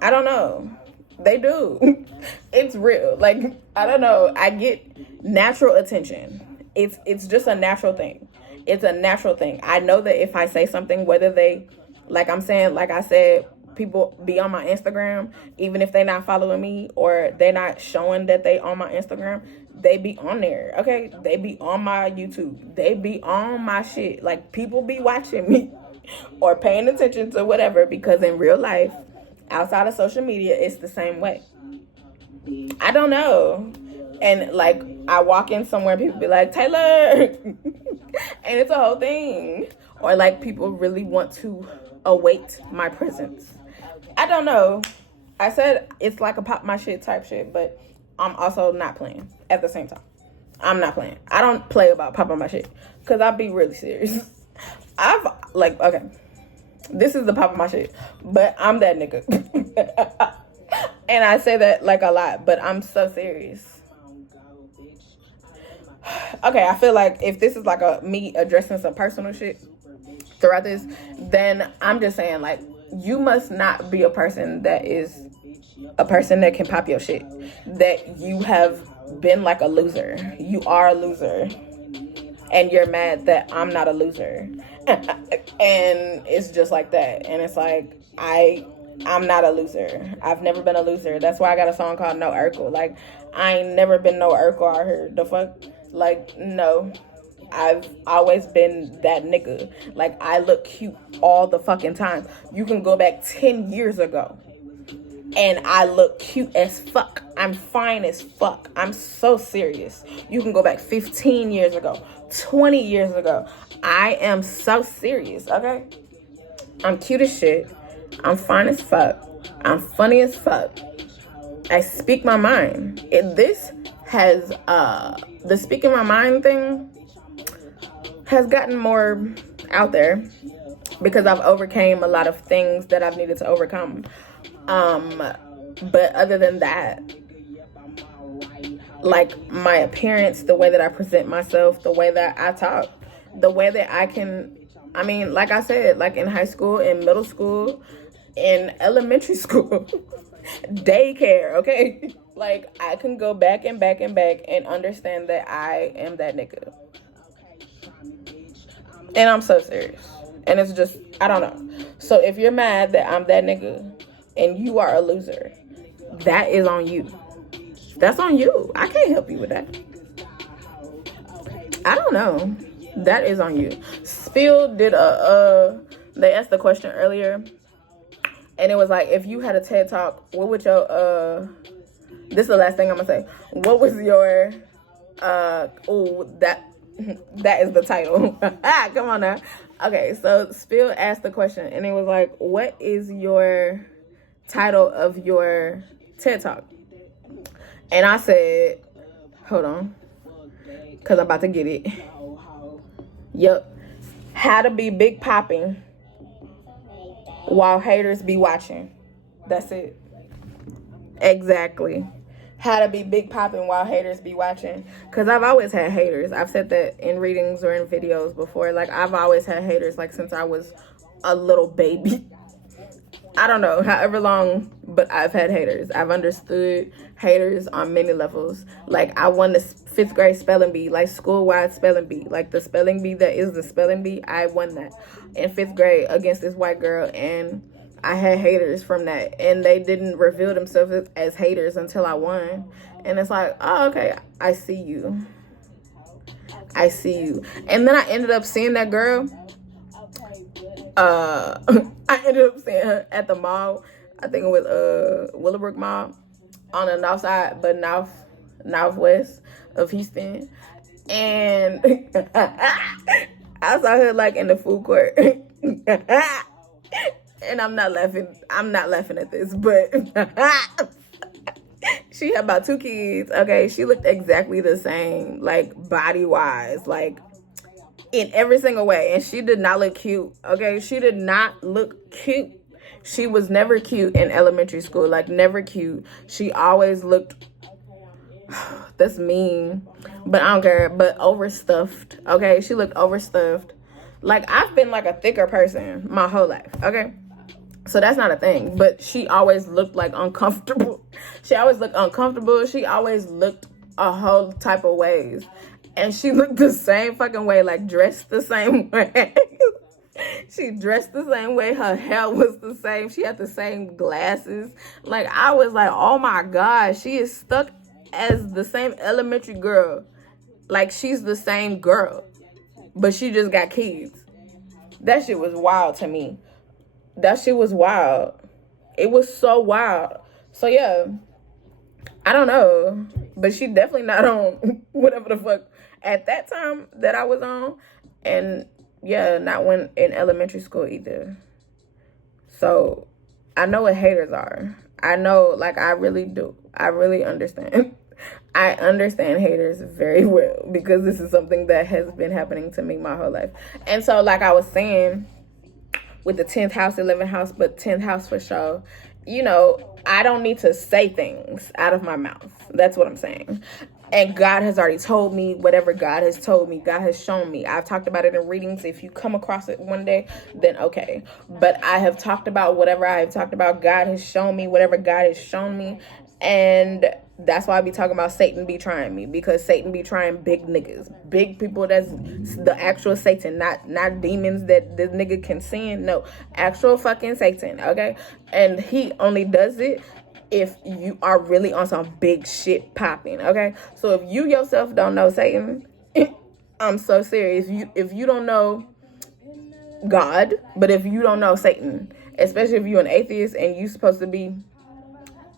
I don't know. They do. It's real. Like, I don't know. I get natural attention. It's just a natural thing. It's a natural thing. I know that if I say something, whether they, like I'm saying, like I said people be on my Instagram, even if they not following me or they not showing that they on my Instagram, they be on there, okay? They be on my YouTube. They be on my shit. Like, people be watching me or paying attention to whatever, because in real life, outside of social media, it's the same way. I don't know. And, like, I walk in somewhere, people be like, Taylor! And it's a whole thing. Or, like, people really want to await my presence. I don't know. I said it's like a pop my shit type shit, but I'm also not playing at the same time. I'm not playing. I don't play about popping my shit, because I'll be really serious. Okay, this is the pop of my shit, but I'm that nigga. And I say that like a lot, but I'm so serious. Okay, I feel like if this is like me addressing some personal shit throughout this, then I'm just saying, like, you must not be a person that can pop your shit. That you have been like a loser. You are a loser. And you're mad that I'm not a loser. And it's just like that. And it's like, I'm not a loser. I've never been a loser. That's why I got a song called No Urkel. Like, I ain't never been no Urkel out here. The fuck? Like, no. I've always been that nigga. Like, I look cute all the fucking time. You can go back 10 years ago and I look cute as fuck. I'm fine as fuck. I'm so serious. You can go back 15 years ago, 20 years ago. I am so serious, okay? I'm cute as shit. I'm fine as fuck. I'm funny as fuck. I speak my mind. This has, the speaking my mind thing has gotten more out there because I've overcame a lot of things that I've needed to overcome. But other than that, like, my appearance, the way that I present myself, the way that I talk, the way that I can, I mean, like I said, like in high school, in middle school, in elementary school, daycare, okay? Like, I can go back and back and back and understand that I am that nigga. And I'm so serious. And it's just, I don't know. So if you're mad that I'm that nigga and you are a loser, that is on you. That's on you. I can't help you with that. I don't know. That is on you. Spill did they asked the question earlier. And it was like, if you had a TED Talk, what would your, this is the last thing I'm going to say. What was your, that is the title. Come on now. Okay, so Spill asked the question, and it was like, what is your title of your TED Talk? And I said, hold on, because I'm about to get it. Yep. How to be big popping while haters be watching. That's it. Exactly. How to be big popping while haters be watching. Because I've always had haters. I've said that in readings or in videos before. Like, I've always had haters, like, since I was a little baby. I don't know, however long, but I've had haters. I've understood haters on many levels. Like, I won the 5th grade spelling bee, like school-wide spelling bee. Like, the spelling bee that is the spelling bee, I won that in 5th grade against this white girl. And I had haters from that, and they didn't reveal themselves as haters until I won. And it's like, oh, okay, I see you. I see you. And then I ended up seeing that girl. I ended up seeing her at the mall. I think it was Willowbrook Mall on the north side, but northwest of Houston. And I saw her like in the food court. And I'm not laughing at this, but she had about 2 kids, okay? She looked exactly the same, like, body-wise, like, in every single way. And she did not look cute, okay? She did not look cute. She was never cute in elementary school, like, never cute. She always looked, that's mean, but I don't care, but overstuffed, okay? She looked overstuffed. Like, I've been, like, a thicker person my whole life, okay? So that's not a thing, but she always looked like uncomfortable. She always looked uncomfortable. She always looked a whole type of ways. And she looked the same fucking way, like dressed the same way. She dressed the same way. Her hair was the same. She had the same glasses. Like, I was like, oh my God, she is stuck as the same elementary girl. Like, she's the same girl, but she just got kids. That shit was wild to me. That shit was wild. It was so wild. So, yeah, I don't know. But she definitely not on whatever the fuck at that time that I was on. And, yeah, not when in elementary school either. So, I know what haters are. I know, like, I really do. I really understand. I understand haters very well because this is something that has been happening to me my whole life. And so, like I was saying, with the 10th house, 11th house, but 10th house for sure, you know, I don't need to say things out of my mouth. That's what I'm saying. And God has already told me whatever God has told me. God has shown me. I've talked about it in readings. If you come across it one day, then okay. But I have talked about whatever I have talked about. God has shown me whatever God has shown me. And that's why I be talking about Satan be trying me, because Satan be trying big niggas, big people. That's the actual Satan, not demons that this nigga can send. No, actual fucking Satan, okay? And he only does it if you are really on some big shit popping, okay? So if you yourself don't know Satan, I'm so serious. If you don't know God, but if you don't know Satan, especially if you're an atheist and you supposed to be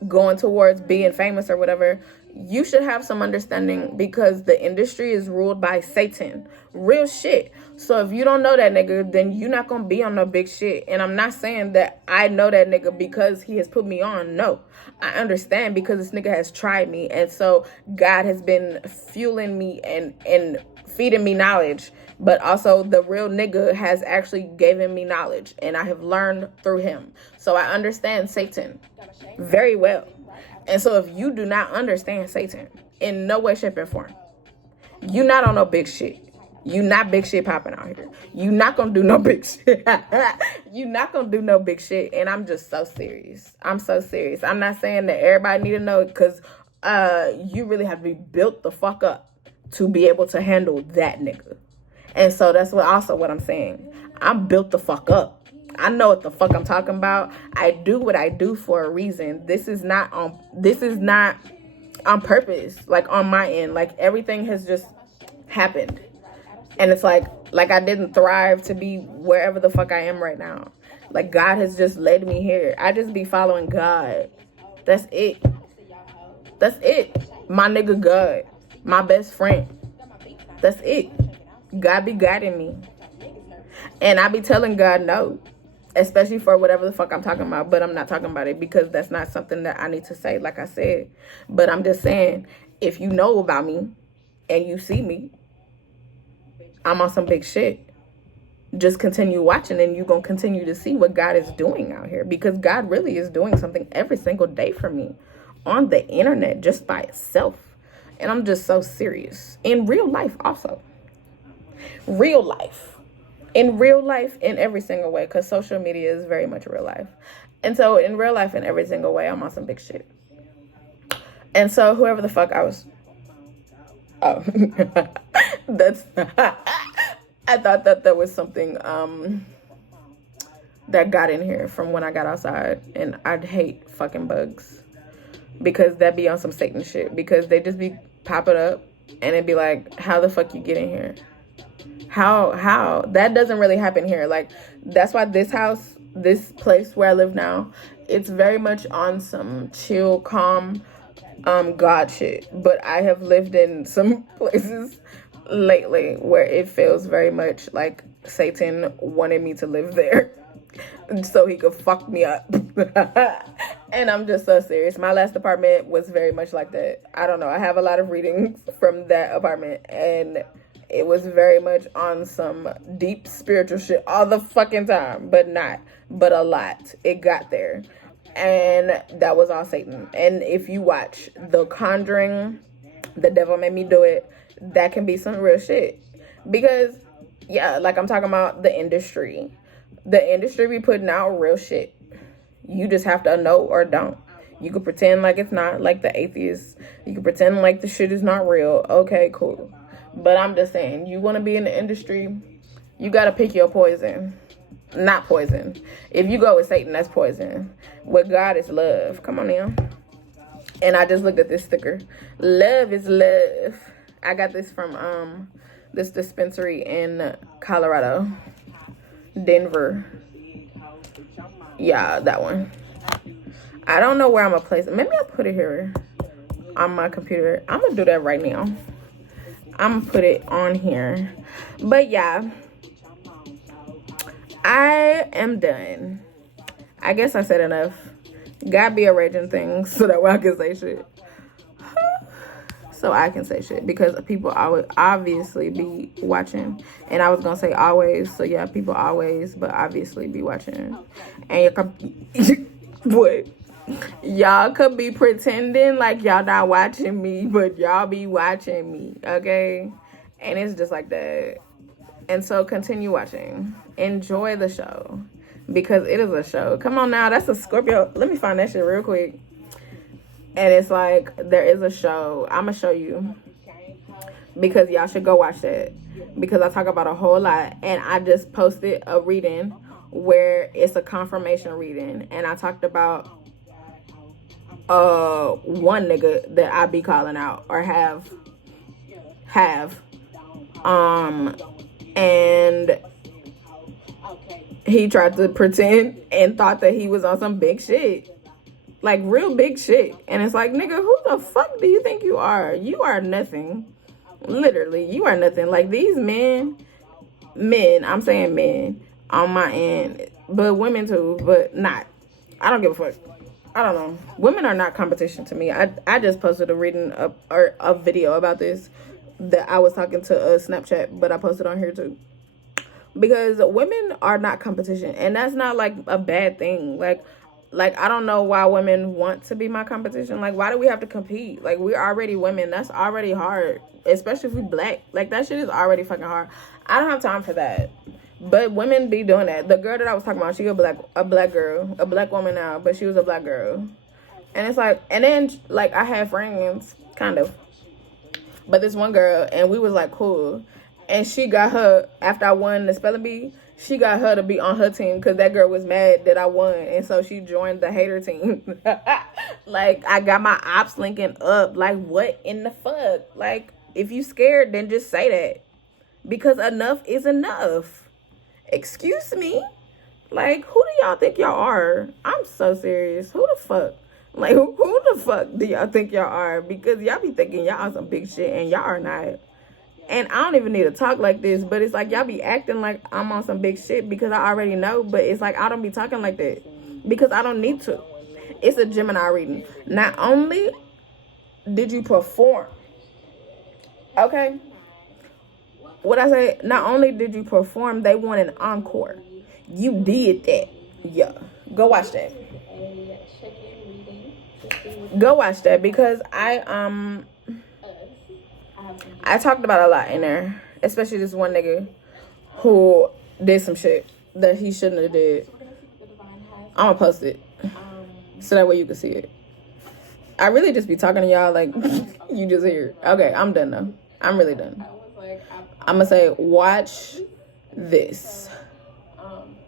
going towards being famous or whatever, you should have some understanding, because the industry is ruled by Satan. Real shit. So if you don't know that nigga, then you're not gonna be on no big shit. And I'm not saying that I know that nigga because he has put me on. No, I understand because this nigga has tried me, and so God has been fueling me and feeding me knowledge. But also the real nigga has actually given me knowledge, and I have learned through him. So I understand Satan very well. And so if you do not understand Satan in no way, shape, and form, you not on no big shit. You not big shit popping out here. You not gonna do no big shit. You not gonna do no big shit. And I'm just so serious. I'm so serious. I'm not saying that everybody need to know, because you really have to be built the fuck up to be able to handle that nigga. And so that's what I'm saying. I'm built the fuck up. I know what the fuck I'm talking about. I do what I do for a reason. This is not on purpose, like on my end. Like everything has just happened. And it's like I didn't thrive to be wherever the fuck I am right now. Like God has just led me here. I just be following God. That's it. That's it. My nigga God. My best friend. That's it. God be guiding me. And I be telling God no. Especially for whatever the fuck I'm talking about. But I'm not talking about it because that's not something that I need to say, like I said. But I'm just saying, if you know about me and you see me, I'm on some big shit. Just continue watching and you're going to continue to see what God is doing out here. Because God really is doing something every single day for me on the internet just by itself. And I'm just so serious. In real life also. Real life. In real life, in every single way, because social media is very much real life. And so in real life, in every single way, I'm on some big shit. And so whoever the fuck I was... Oh. That's... I thought that there was something that got in here from when I got outside. And I'd hate fucking bugs. Because that be on some Satan shit. Because they just be popping up. And it'd be like, how the fuck you get in here? How? That doesn't really happen here. Like, that's why this house, this place where I live now, it's very much on some chill, calm, God shit. But I have lived in some places lately where it feels very much like Satan wanted me to live there so he could fuck me up. And I'm just so serious. My last apartment was very much like that. I don't know. I have a lot of readings from that apartment, and it was very much on some deep spiritual shit all the fucking time, but a lot. It got there. And that was all Satan. And if you watch The Conjuring, The Devil Made Me Do It, that can be some real shit. Because, yeah, like I'm talking about the industry. The industry be putting out real shit. You just have to know or don't. You could pretend like it's not, like the atheists. You could pretend like the shit is not real. Okay, cool. But I'm just saying, you want to be in the industry, you got to pick your poison. Not poison. If you go with Satan, that's poison. With God is love. Come on now. And I just looked at this sticker. Love is love. I got this from this dispensary in Colorado. Denver. Yeah, that one. I don't know where I'm gonna place it. Maybe I'll put it here on my computer. I'm gonna do that right now. I'm gonna put it on here. But yeah, I am done. I guess I said enough. Gotta be arranging things so that way I can say shit. So I can say shit because people always obviously be watching. And I was gonna say always. So yeah, people always, but obviously be watching. And what? Y'all could be pretending like y'all not watching me, but y'all be watching me, okay? And it's just like that. And so continue watching. Enjoy the show. Because it is a show. Come on now, that's a Scorpio. Let me find that shit real quick. And it's like, there is a show. I'm going to show you. Because y'all should go watch that. Because I talk about a whole lot. And I just posted a reading where it's a confirmation reading. And I talked about one nigga that I be calling out. Or have. And he tried to pretend and thought that he was on some big shit. Like, real big shit. And it's like, nigga, who the fuck do you think you are? You are nothing. Literally, you are nothing. Like, these men, I'm saying men on my end, but women too, but not. I don't give a fuck. I don't know. Women are not competition to me. I just posted a reading or a video about this that I was talking to Snapchat, but I posted on here too. Because women are not competition, and that's not like a bad thing. Like I don't know why women want to be my competition. Like, why do we have to compete? Like, we're already women. That's already hard, especially if we black. Like, that shit is already fucking hard. I don't have time for that. But women be doing that. The girl that I was talking about, she a black girl, a black woman now, but she was a black girl. And it's like, and then like I had friends, kind of, but this one girl, and we was like cool. And she got her, after I won the spelling bee, she got her to be on her team because that girl was mad that I won. And so she joined the hater team. Like, I got my ops linking up. Like, what in the fuck? Like, if you scared, then just say that. Because enough is enough. Excuse me? Like, who do y'all think y'all are? I'm so serious. Who the fuck? Like, who the fuck do y'all think y'all are? Because y'all be thinking y'all on some big shit and y'all are not. And I don't even need to talk like this, but it's like y'all be acting like I'm on some big shit because I already know, but it's like I don't be talking like that because I don't need to. It's a Gemini reading. Not only did you perform, okay? What I say, not only did you perform, they want an encore. You did that. Yeah. Go watch that. Go watch that because I talked about a lot in there, especially this one nigga who did some shit that he shouldn't have did. I'm gonna post it so that way you can see it. I really just be talking to y'all like you just hear. Okay, I'm done though. I'm really done. I'm gonna say watch this.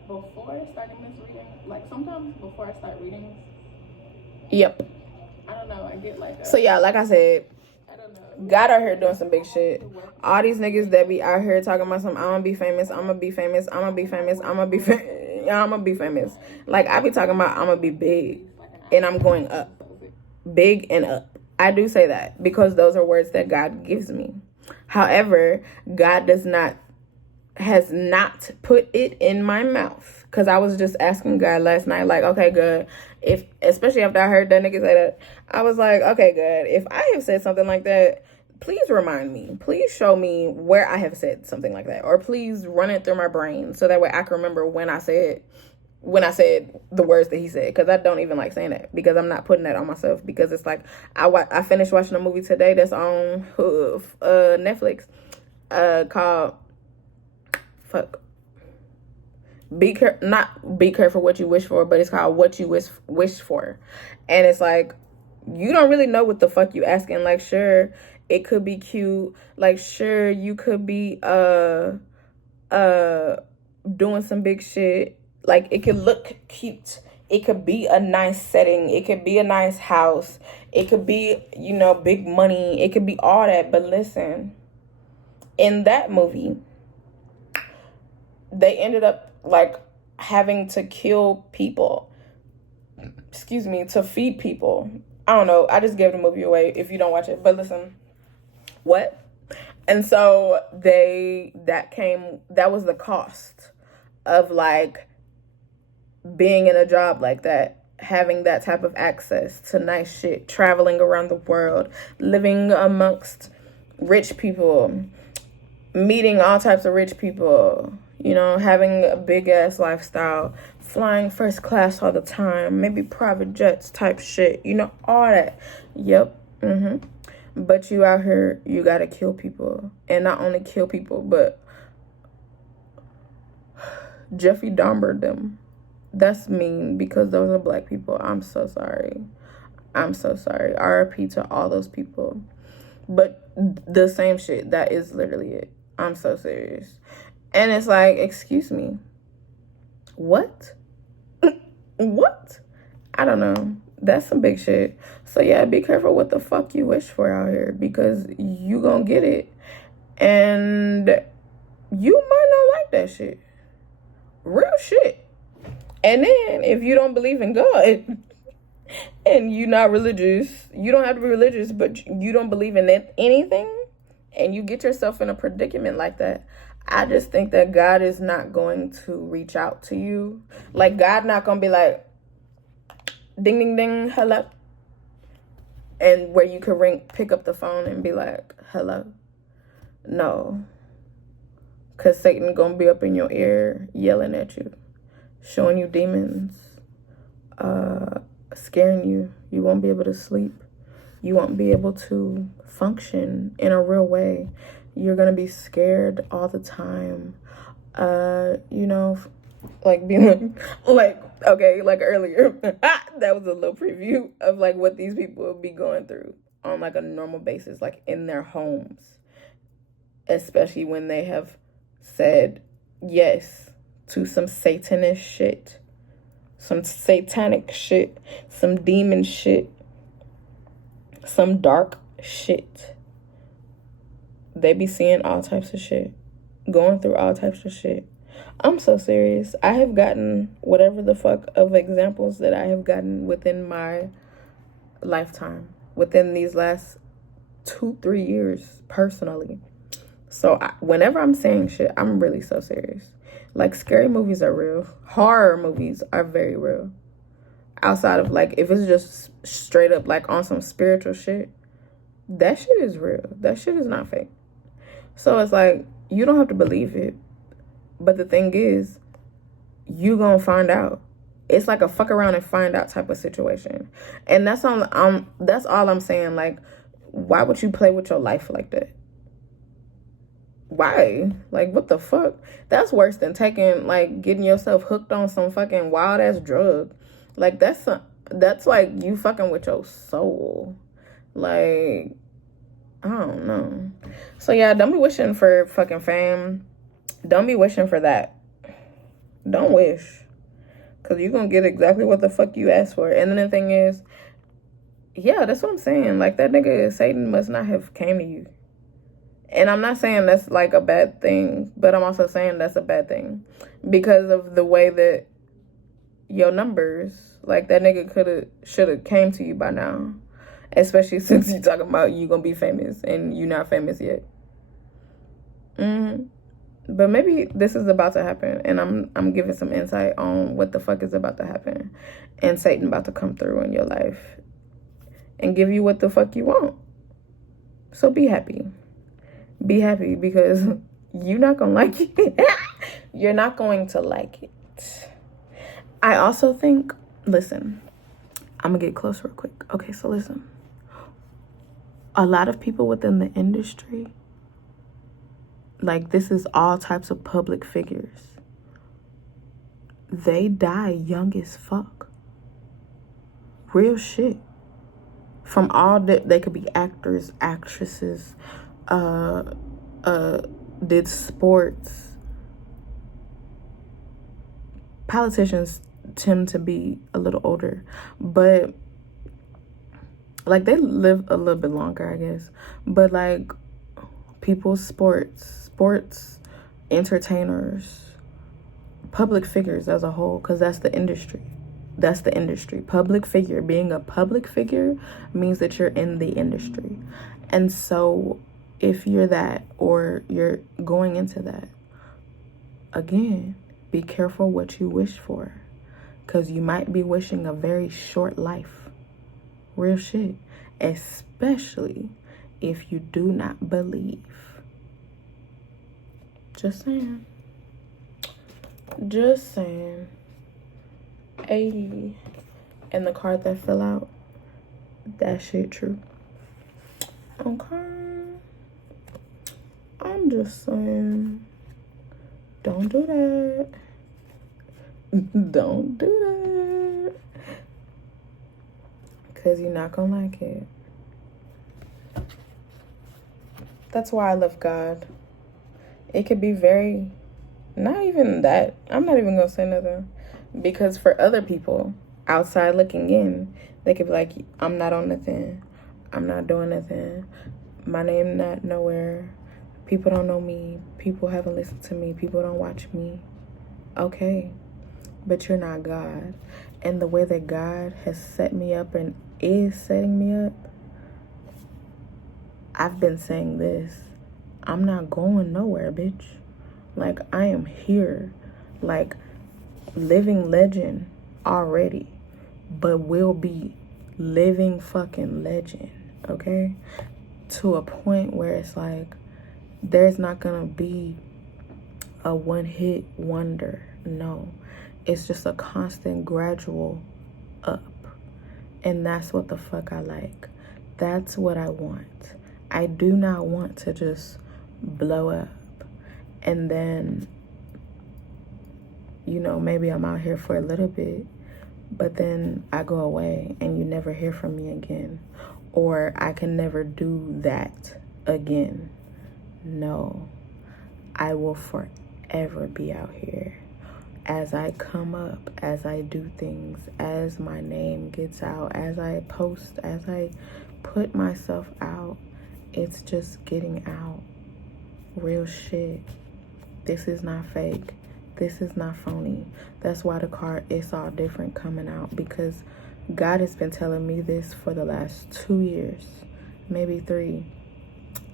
Before starting this reading, like sometimes before I start readings, yep. I don't know, I get like so yeah, like I said, God out here doing some big shit. All these niggas that be out here talking about some, I'm gonna be famous, I'm gonna be famous, I'm gonna be famous, I'm gonna be I'm gonna be famous. Like, I be talking about I'm gonna be big and I'm going up. Big and up. I do say that because those are words that God gives me. However, God has not put it in my mouth. Because I was just asking God last night, like, okay, good. Especially after I heard that nigga say that, I was like, okay, good. If I have said something like that, please remind me. Please show me where I have said something like that. Or please run it through my brain so that way I can remember when I said the words that he said. Because I don't even like saying that. Because I'm not putting that on myself. Because it's like, I finished watching a movie today that's on Netflix called, not be careful what you wish for, but it's called What You Wish For. And it's like, you don't really know what the fuck you asking. Like, sure, it could be cute. Like, sure, you could be doing some big shit. Like, it could look cute. It could be a nice setting. It could be a nice house. It could be, you know, big money. It could be all that. But listen, in that movie, they ended up, like, having to kill people. Excuse me, to feed people. I don't know. I just gave the movie away if you don't watch it. But listen, what? And so that was the cost of, like, being in a job like that, having that type of access to nice shit, traveling around the world, living amongst rich people, meeting all types of rich people, you know, having a big ass lifestyle, flying first class all the time, maybe private jets type shit, you know, all that. Yep. But you out here, you gotta kill people. And not only kill people, but Jeffrey Dahmer them. That's mean, because those are black people. I'm so sorry. RIP to all those people. But the same shit. That is literally it. I'm so serious. And it's like, excuse me. What? What? I don't know. That's some big shit. So yeah, be careful what the fuck you wish for out here, because you gonna get it. And you might not like that shit. Real shit. And then, if you don't believe in God and you're not religious, you don't have to be religious, but you don't believe in anything, and you get yourself in a predicament like that, I just think that God is not going to reach out to you. Like, God not going to be like, ding, ding, ding, hello. And where you could pick up the phone and be like, hello. No. Because Satan going to be up in your ear yelling at you, showing you demons, scaring you. You won't be able to sleep. You won't be able to function in a real way. You're going to be scared all the time. You know, like being like, okay, like earlier, that was a little preview of like what these people will be going through on like a normal basis, like in their homes, especially when they have said yes to some satanist shit, some satanic shit, some demon shit, some dark shit. They be seeing all types of shit, going through all types of shit. I'm so serious. I have gotten whatever the fuck of examples that I have gotten within my lifetime, within these last 2-3 years personally. So whenever I'm saying shit, I'm really so serious. Like, scary movies are real. Horror movies are very real. Outside of, like, if it's just straight up, like, on some spiritual shit, that shit is real. That shit is not fake. So it's like, you don't have to believe it. But the thing is, you gonna find out. It's like a fuck around and find out type of situation. And that's all I'm saying. Like, why would you play with your life like that? Why? Like, what the fuck? That's worse than getting yourself hooked on some fucking wild ass drug. Like, that's like you fucking with your soul. Like, I don't know. So yeah, don't be wishing for fucking fame. Don't be wishing for that. Don't wish. Because you're going to get exactly what the fuck you asked for. And then the thing is, yeah, that's what I'm saying. Like, that nigga Satan must not have came to you. And I'm not saying that's like a bad thing, but I'm also saying that's a bad thing. Because of the way that your numbers, like, that nigga should have came to you by now. Especially since you talking about you going to be famous and you not famous yet. But maybe this is about to happen, and I'm giving some insight on what the fuck is about to happen, and Satan about to come through in your life and give you what the fuck you want. So be happy. Be happy, because you're not gonna like it. You're not going to like it. I also think, listen, I'm gonna get close real quick. Okay, so listen. A lot of people within the industry, like, this is all types of public figures, they die young as fuck. Real shit. From all that, they could be actors, actresses, did sports, politicians tend to be a little older, but like they live a little bit longer, I guess. But like people, sports, entertainers, public figures as a whole, because that's the industry. That's the industry. Public figure. Being a public figure means that you're in the industry. And so if you're that, or you're going into that, again, be careful what you wish for, because you might be wishing a very short life. Real shit. Especially if you do not believe. Just saying. Just saying. 80. And the card that fell out, that shit true. Okay. I'm just saying. Don't do that. Don't do that. Because you're not going to like it. That's why I love God. It could be very, not even that. I'm not even going to say nothing. Because for other people, outside looking in, they could be like, I'm not on nothing. I'm not doing nothing. My name not nowhere. People don't know me. People haven't listened to me. People don't watch me. Okay. But you're not God. And the way that God has set me up and is setting me up, I've been saying this. I'm not going nowhere, bitch. Like, I am here. Like, living legend already. But will be living fucking legend. Okay? To a point where it's like, there's not gonna be a one-hit wonder. No. It's just a constant gradual up. And that's what the fuck I like. That's what I want. I do not want to just blow up and then, you know, maybe I'm out here for a little bit, but then I go away and you never hear from me again. Or I can never do that again. No. I will forever be out here. As I come up, as I do things, as my name gets out, as I post, as I put myself out, it's just getting out. Real shit. This is not fake. This is not phony. That's why the card It's All Different coming out, because God has been telling me this for the last 2 years, maybe 3.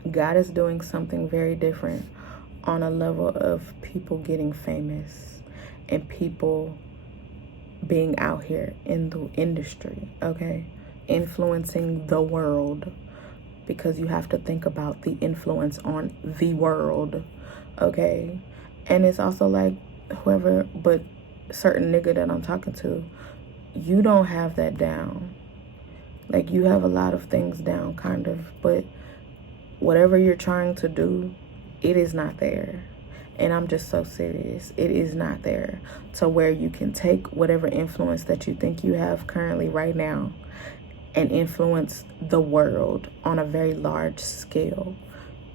God is doing something very different on a level of people getting famous and people being out here in the industry, okay? Influencing the world, because you have to think about the influence on the world, okay? And it's also like whoever, but certain nigga that I'm talking to, you don't have that down. Like, you have a lot of things down, kind of, but whatever you're trying to do, it is not there. And I'm just so serious. It is not there to where you can take whatever influence that you think you have currently right now and influence the world on a very large scale.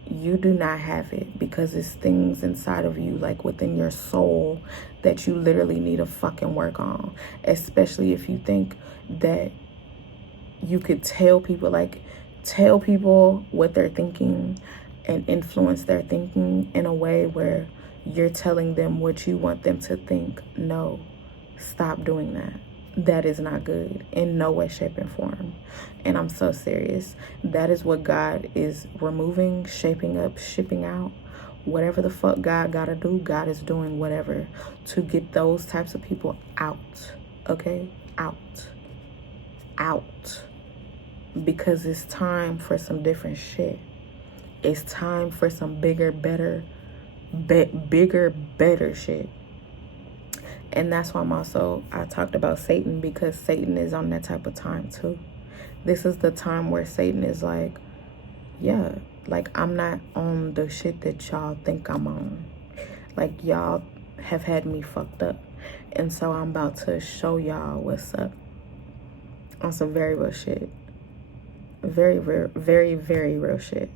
You do not have it, because it's things inside of you, like within your soul, that you literally need to fucking work on. Especially if you think that you could tell people what they're thinking and influence their thinking in a way where you're telling them what you want them to think. No, stop doing that. That is not good in no way, shape, and form. And I'm so serious. That is what God is removing, shaping up, shipping out. Whatever the fuck God gotta do, God is doing whatever to get those types of people out. Okay? Out. Out. Because it's time for some different shit. It's time for some bigger, better shit. And that's why I talked about Satan, because Satan is on that type of time too. This is the time where Satan is like, yeah, like, I'm not on the shit that y'all think I'm on. Like, y'all have had me fucked up. And so I'm about to show y'all what's up on some very real shit. Very, very, very, very real shit.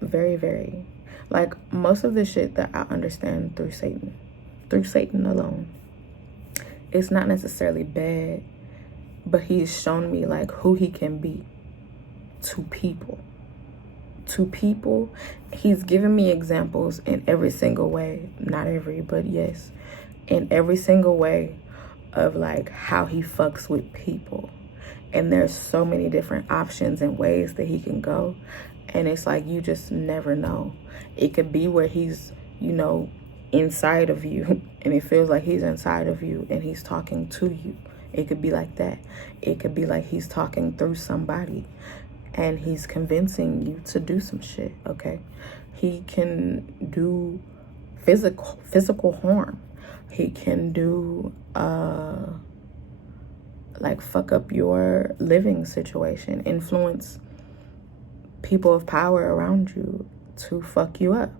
Very, very. Like, most of the shit that I understand through Satan alone. it's not necessarily bad, but he's shown me like who he can be to people. To people, he's given me examples in every single way. Not every, but yes, in every single way of like how he fucks with people. And there's so many different options and ways that he can go. And it's like, you just never know. It could be where he's, you know, inside of you, and it feels like he's inside of you and he's talking to you. It could be like that. It could be like he's talking through somebody and he's convincing you to do some shit, okay? He can do physical harm. He can do like fuck up your living situation, influence people of power around you to fuck you up.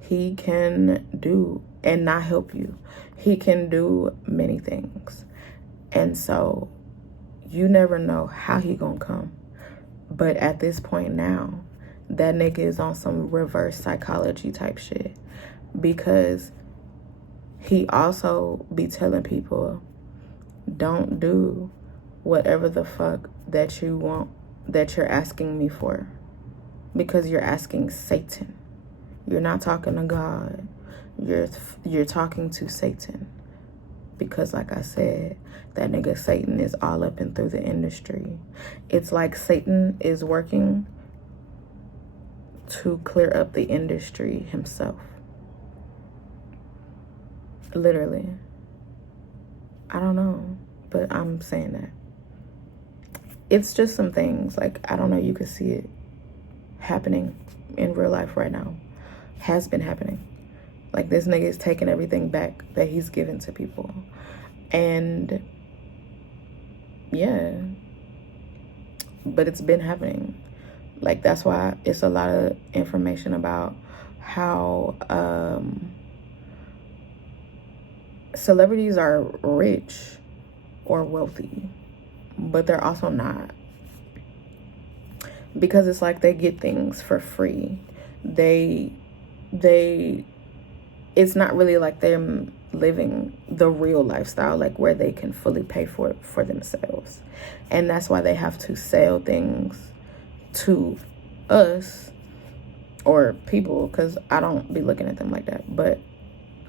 He can do and not help you. He can do many things. And so you never know how he gonna come. But at this point now, that nigga is on some reverse psychology type shit, because he also be telling people, don't do whatever the fuck that you want, that you're asking me for, because you're asking Satan. You're not talking to God. You're talking to Satan. Because like I said, that nigga Satan is all up and through the industry. It's like Satan is working to clear up the industry himself. Literally. I don't know, but I'm saying that. It's just some things, like, I don't know, you could see it happening in real life right now. Has been happening. Like, this nigga is taking everything back that he's given to people. And yeah, but it's been happening. Like, that's why it's a lot of information about how celebrities are rich or wealthy, but they're also not, because it's like they get things for free. It's not really like them living the real lifestyle, like where they can fully pay for it for themselves. And that's why they have to sell things to us or people, because I don't be looking at them like that, but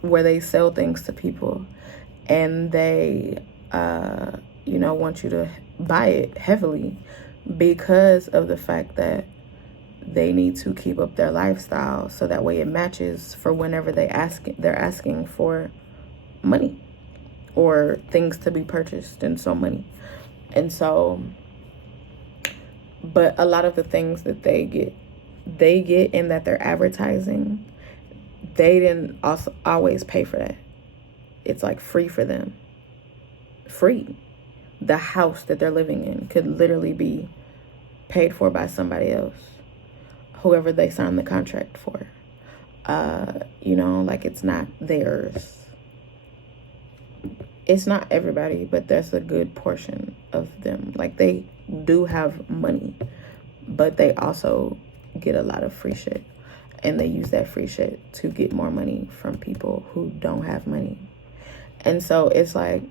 where they sell things to people and they you know, want you to buy it heavily because of the fact that they need to keep up their lifestyle, so that way it matches for whenever they're asking for money or things to be purchased, and so money. And so, but a lot of the things that they get and that they're advertising, they didn't also always pay for that. It's like free for them. Free. The house that they're living in could literally be paid for by somebody else, whoever they signed the contract for. You know, like, it's not theirs. It's not everybody, but that's a good portion of them. Like, they do have money, but they also get a lot of free shit. And they use that free shit to get more money from people who don't have money. And so it's like,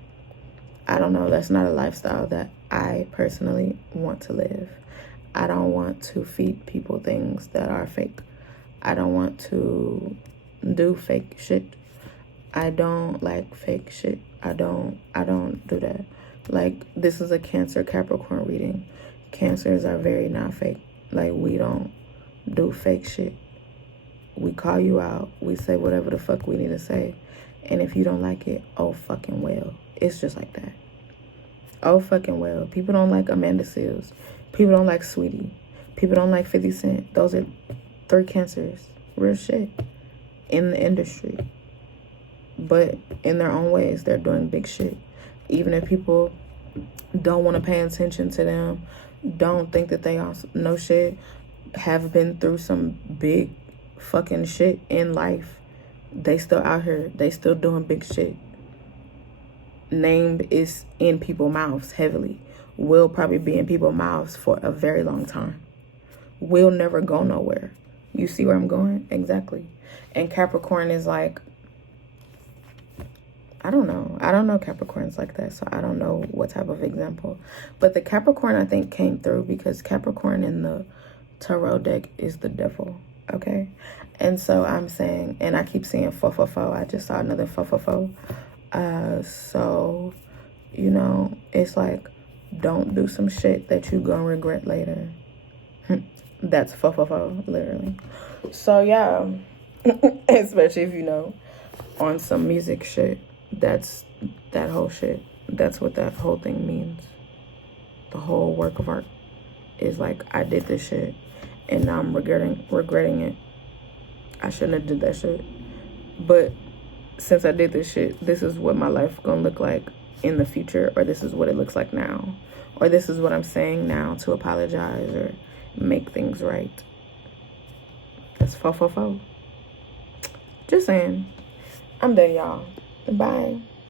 I don't know, that's not a lifestyle that I personally want to live. I don't want to feed people things that are fake. I don't want to do fake shit. I don't like fake shit. I don't do that. Like, this is a Cancer Capricorn reading. Cancers are very not fake. Like, we don't do fake shit. We call you out. We say whatever the fuck we need to say. And if you don't like it, oh fucking well. It's just like that. Oh fucking well. People don't like Amanda Seals. People don't like Sweetie. People don't like 50 Cent. Those are 3 cancers. Real shit. In the industry. But in their own ways, they're doing big shit. Even if people don't want to pay attention to them, don't think that they also know shit, have been through some big fucking shit in life, they still out here. They still doing big shit. Name is in people's mouths heavily. Will probably be in people's mouths for a very long time. Will never go nowhere. You see where I'm going? Exactly. And Capricorn is like, I don't know. I don't know Capricorns like that, so I don't know what type of example. But the Capricorn, I think, came through because Capricorn in the tarot deck is the devil, okay? And so I'm saying, and I keep seeing fo fo fo. I just saw another fo fo fo. So, you know, it's like, don't do some shit that you gonna regret later. That's fo fo fo, literally. So, yeah, especially if you know, on some music shit. That's that whole shit. That's what that whole thing means. The whole work of art is like, I did this shit and now I'm regretting it. I shouldn't have did that shit. But since I did this shit, this is what my life gonna look like in the future, or this is what it looks like now, or this is what I'm saying now to apologize or make things right. That's fo fo fo. Just saying. I'm done, y'all. Bye.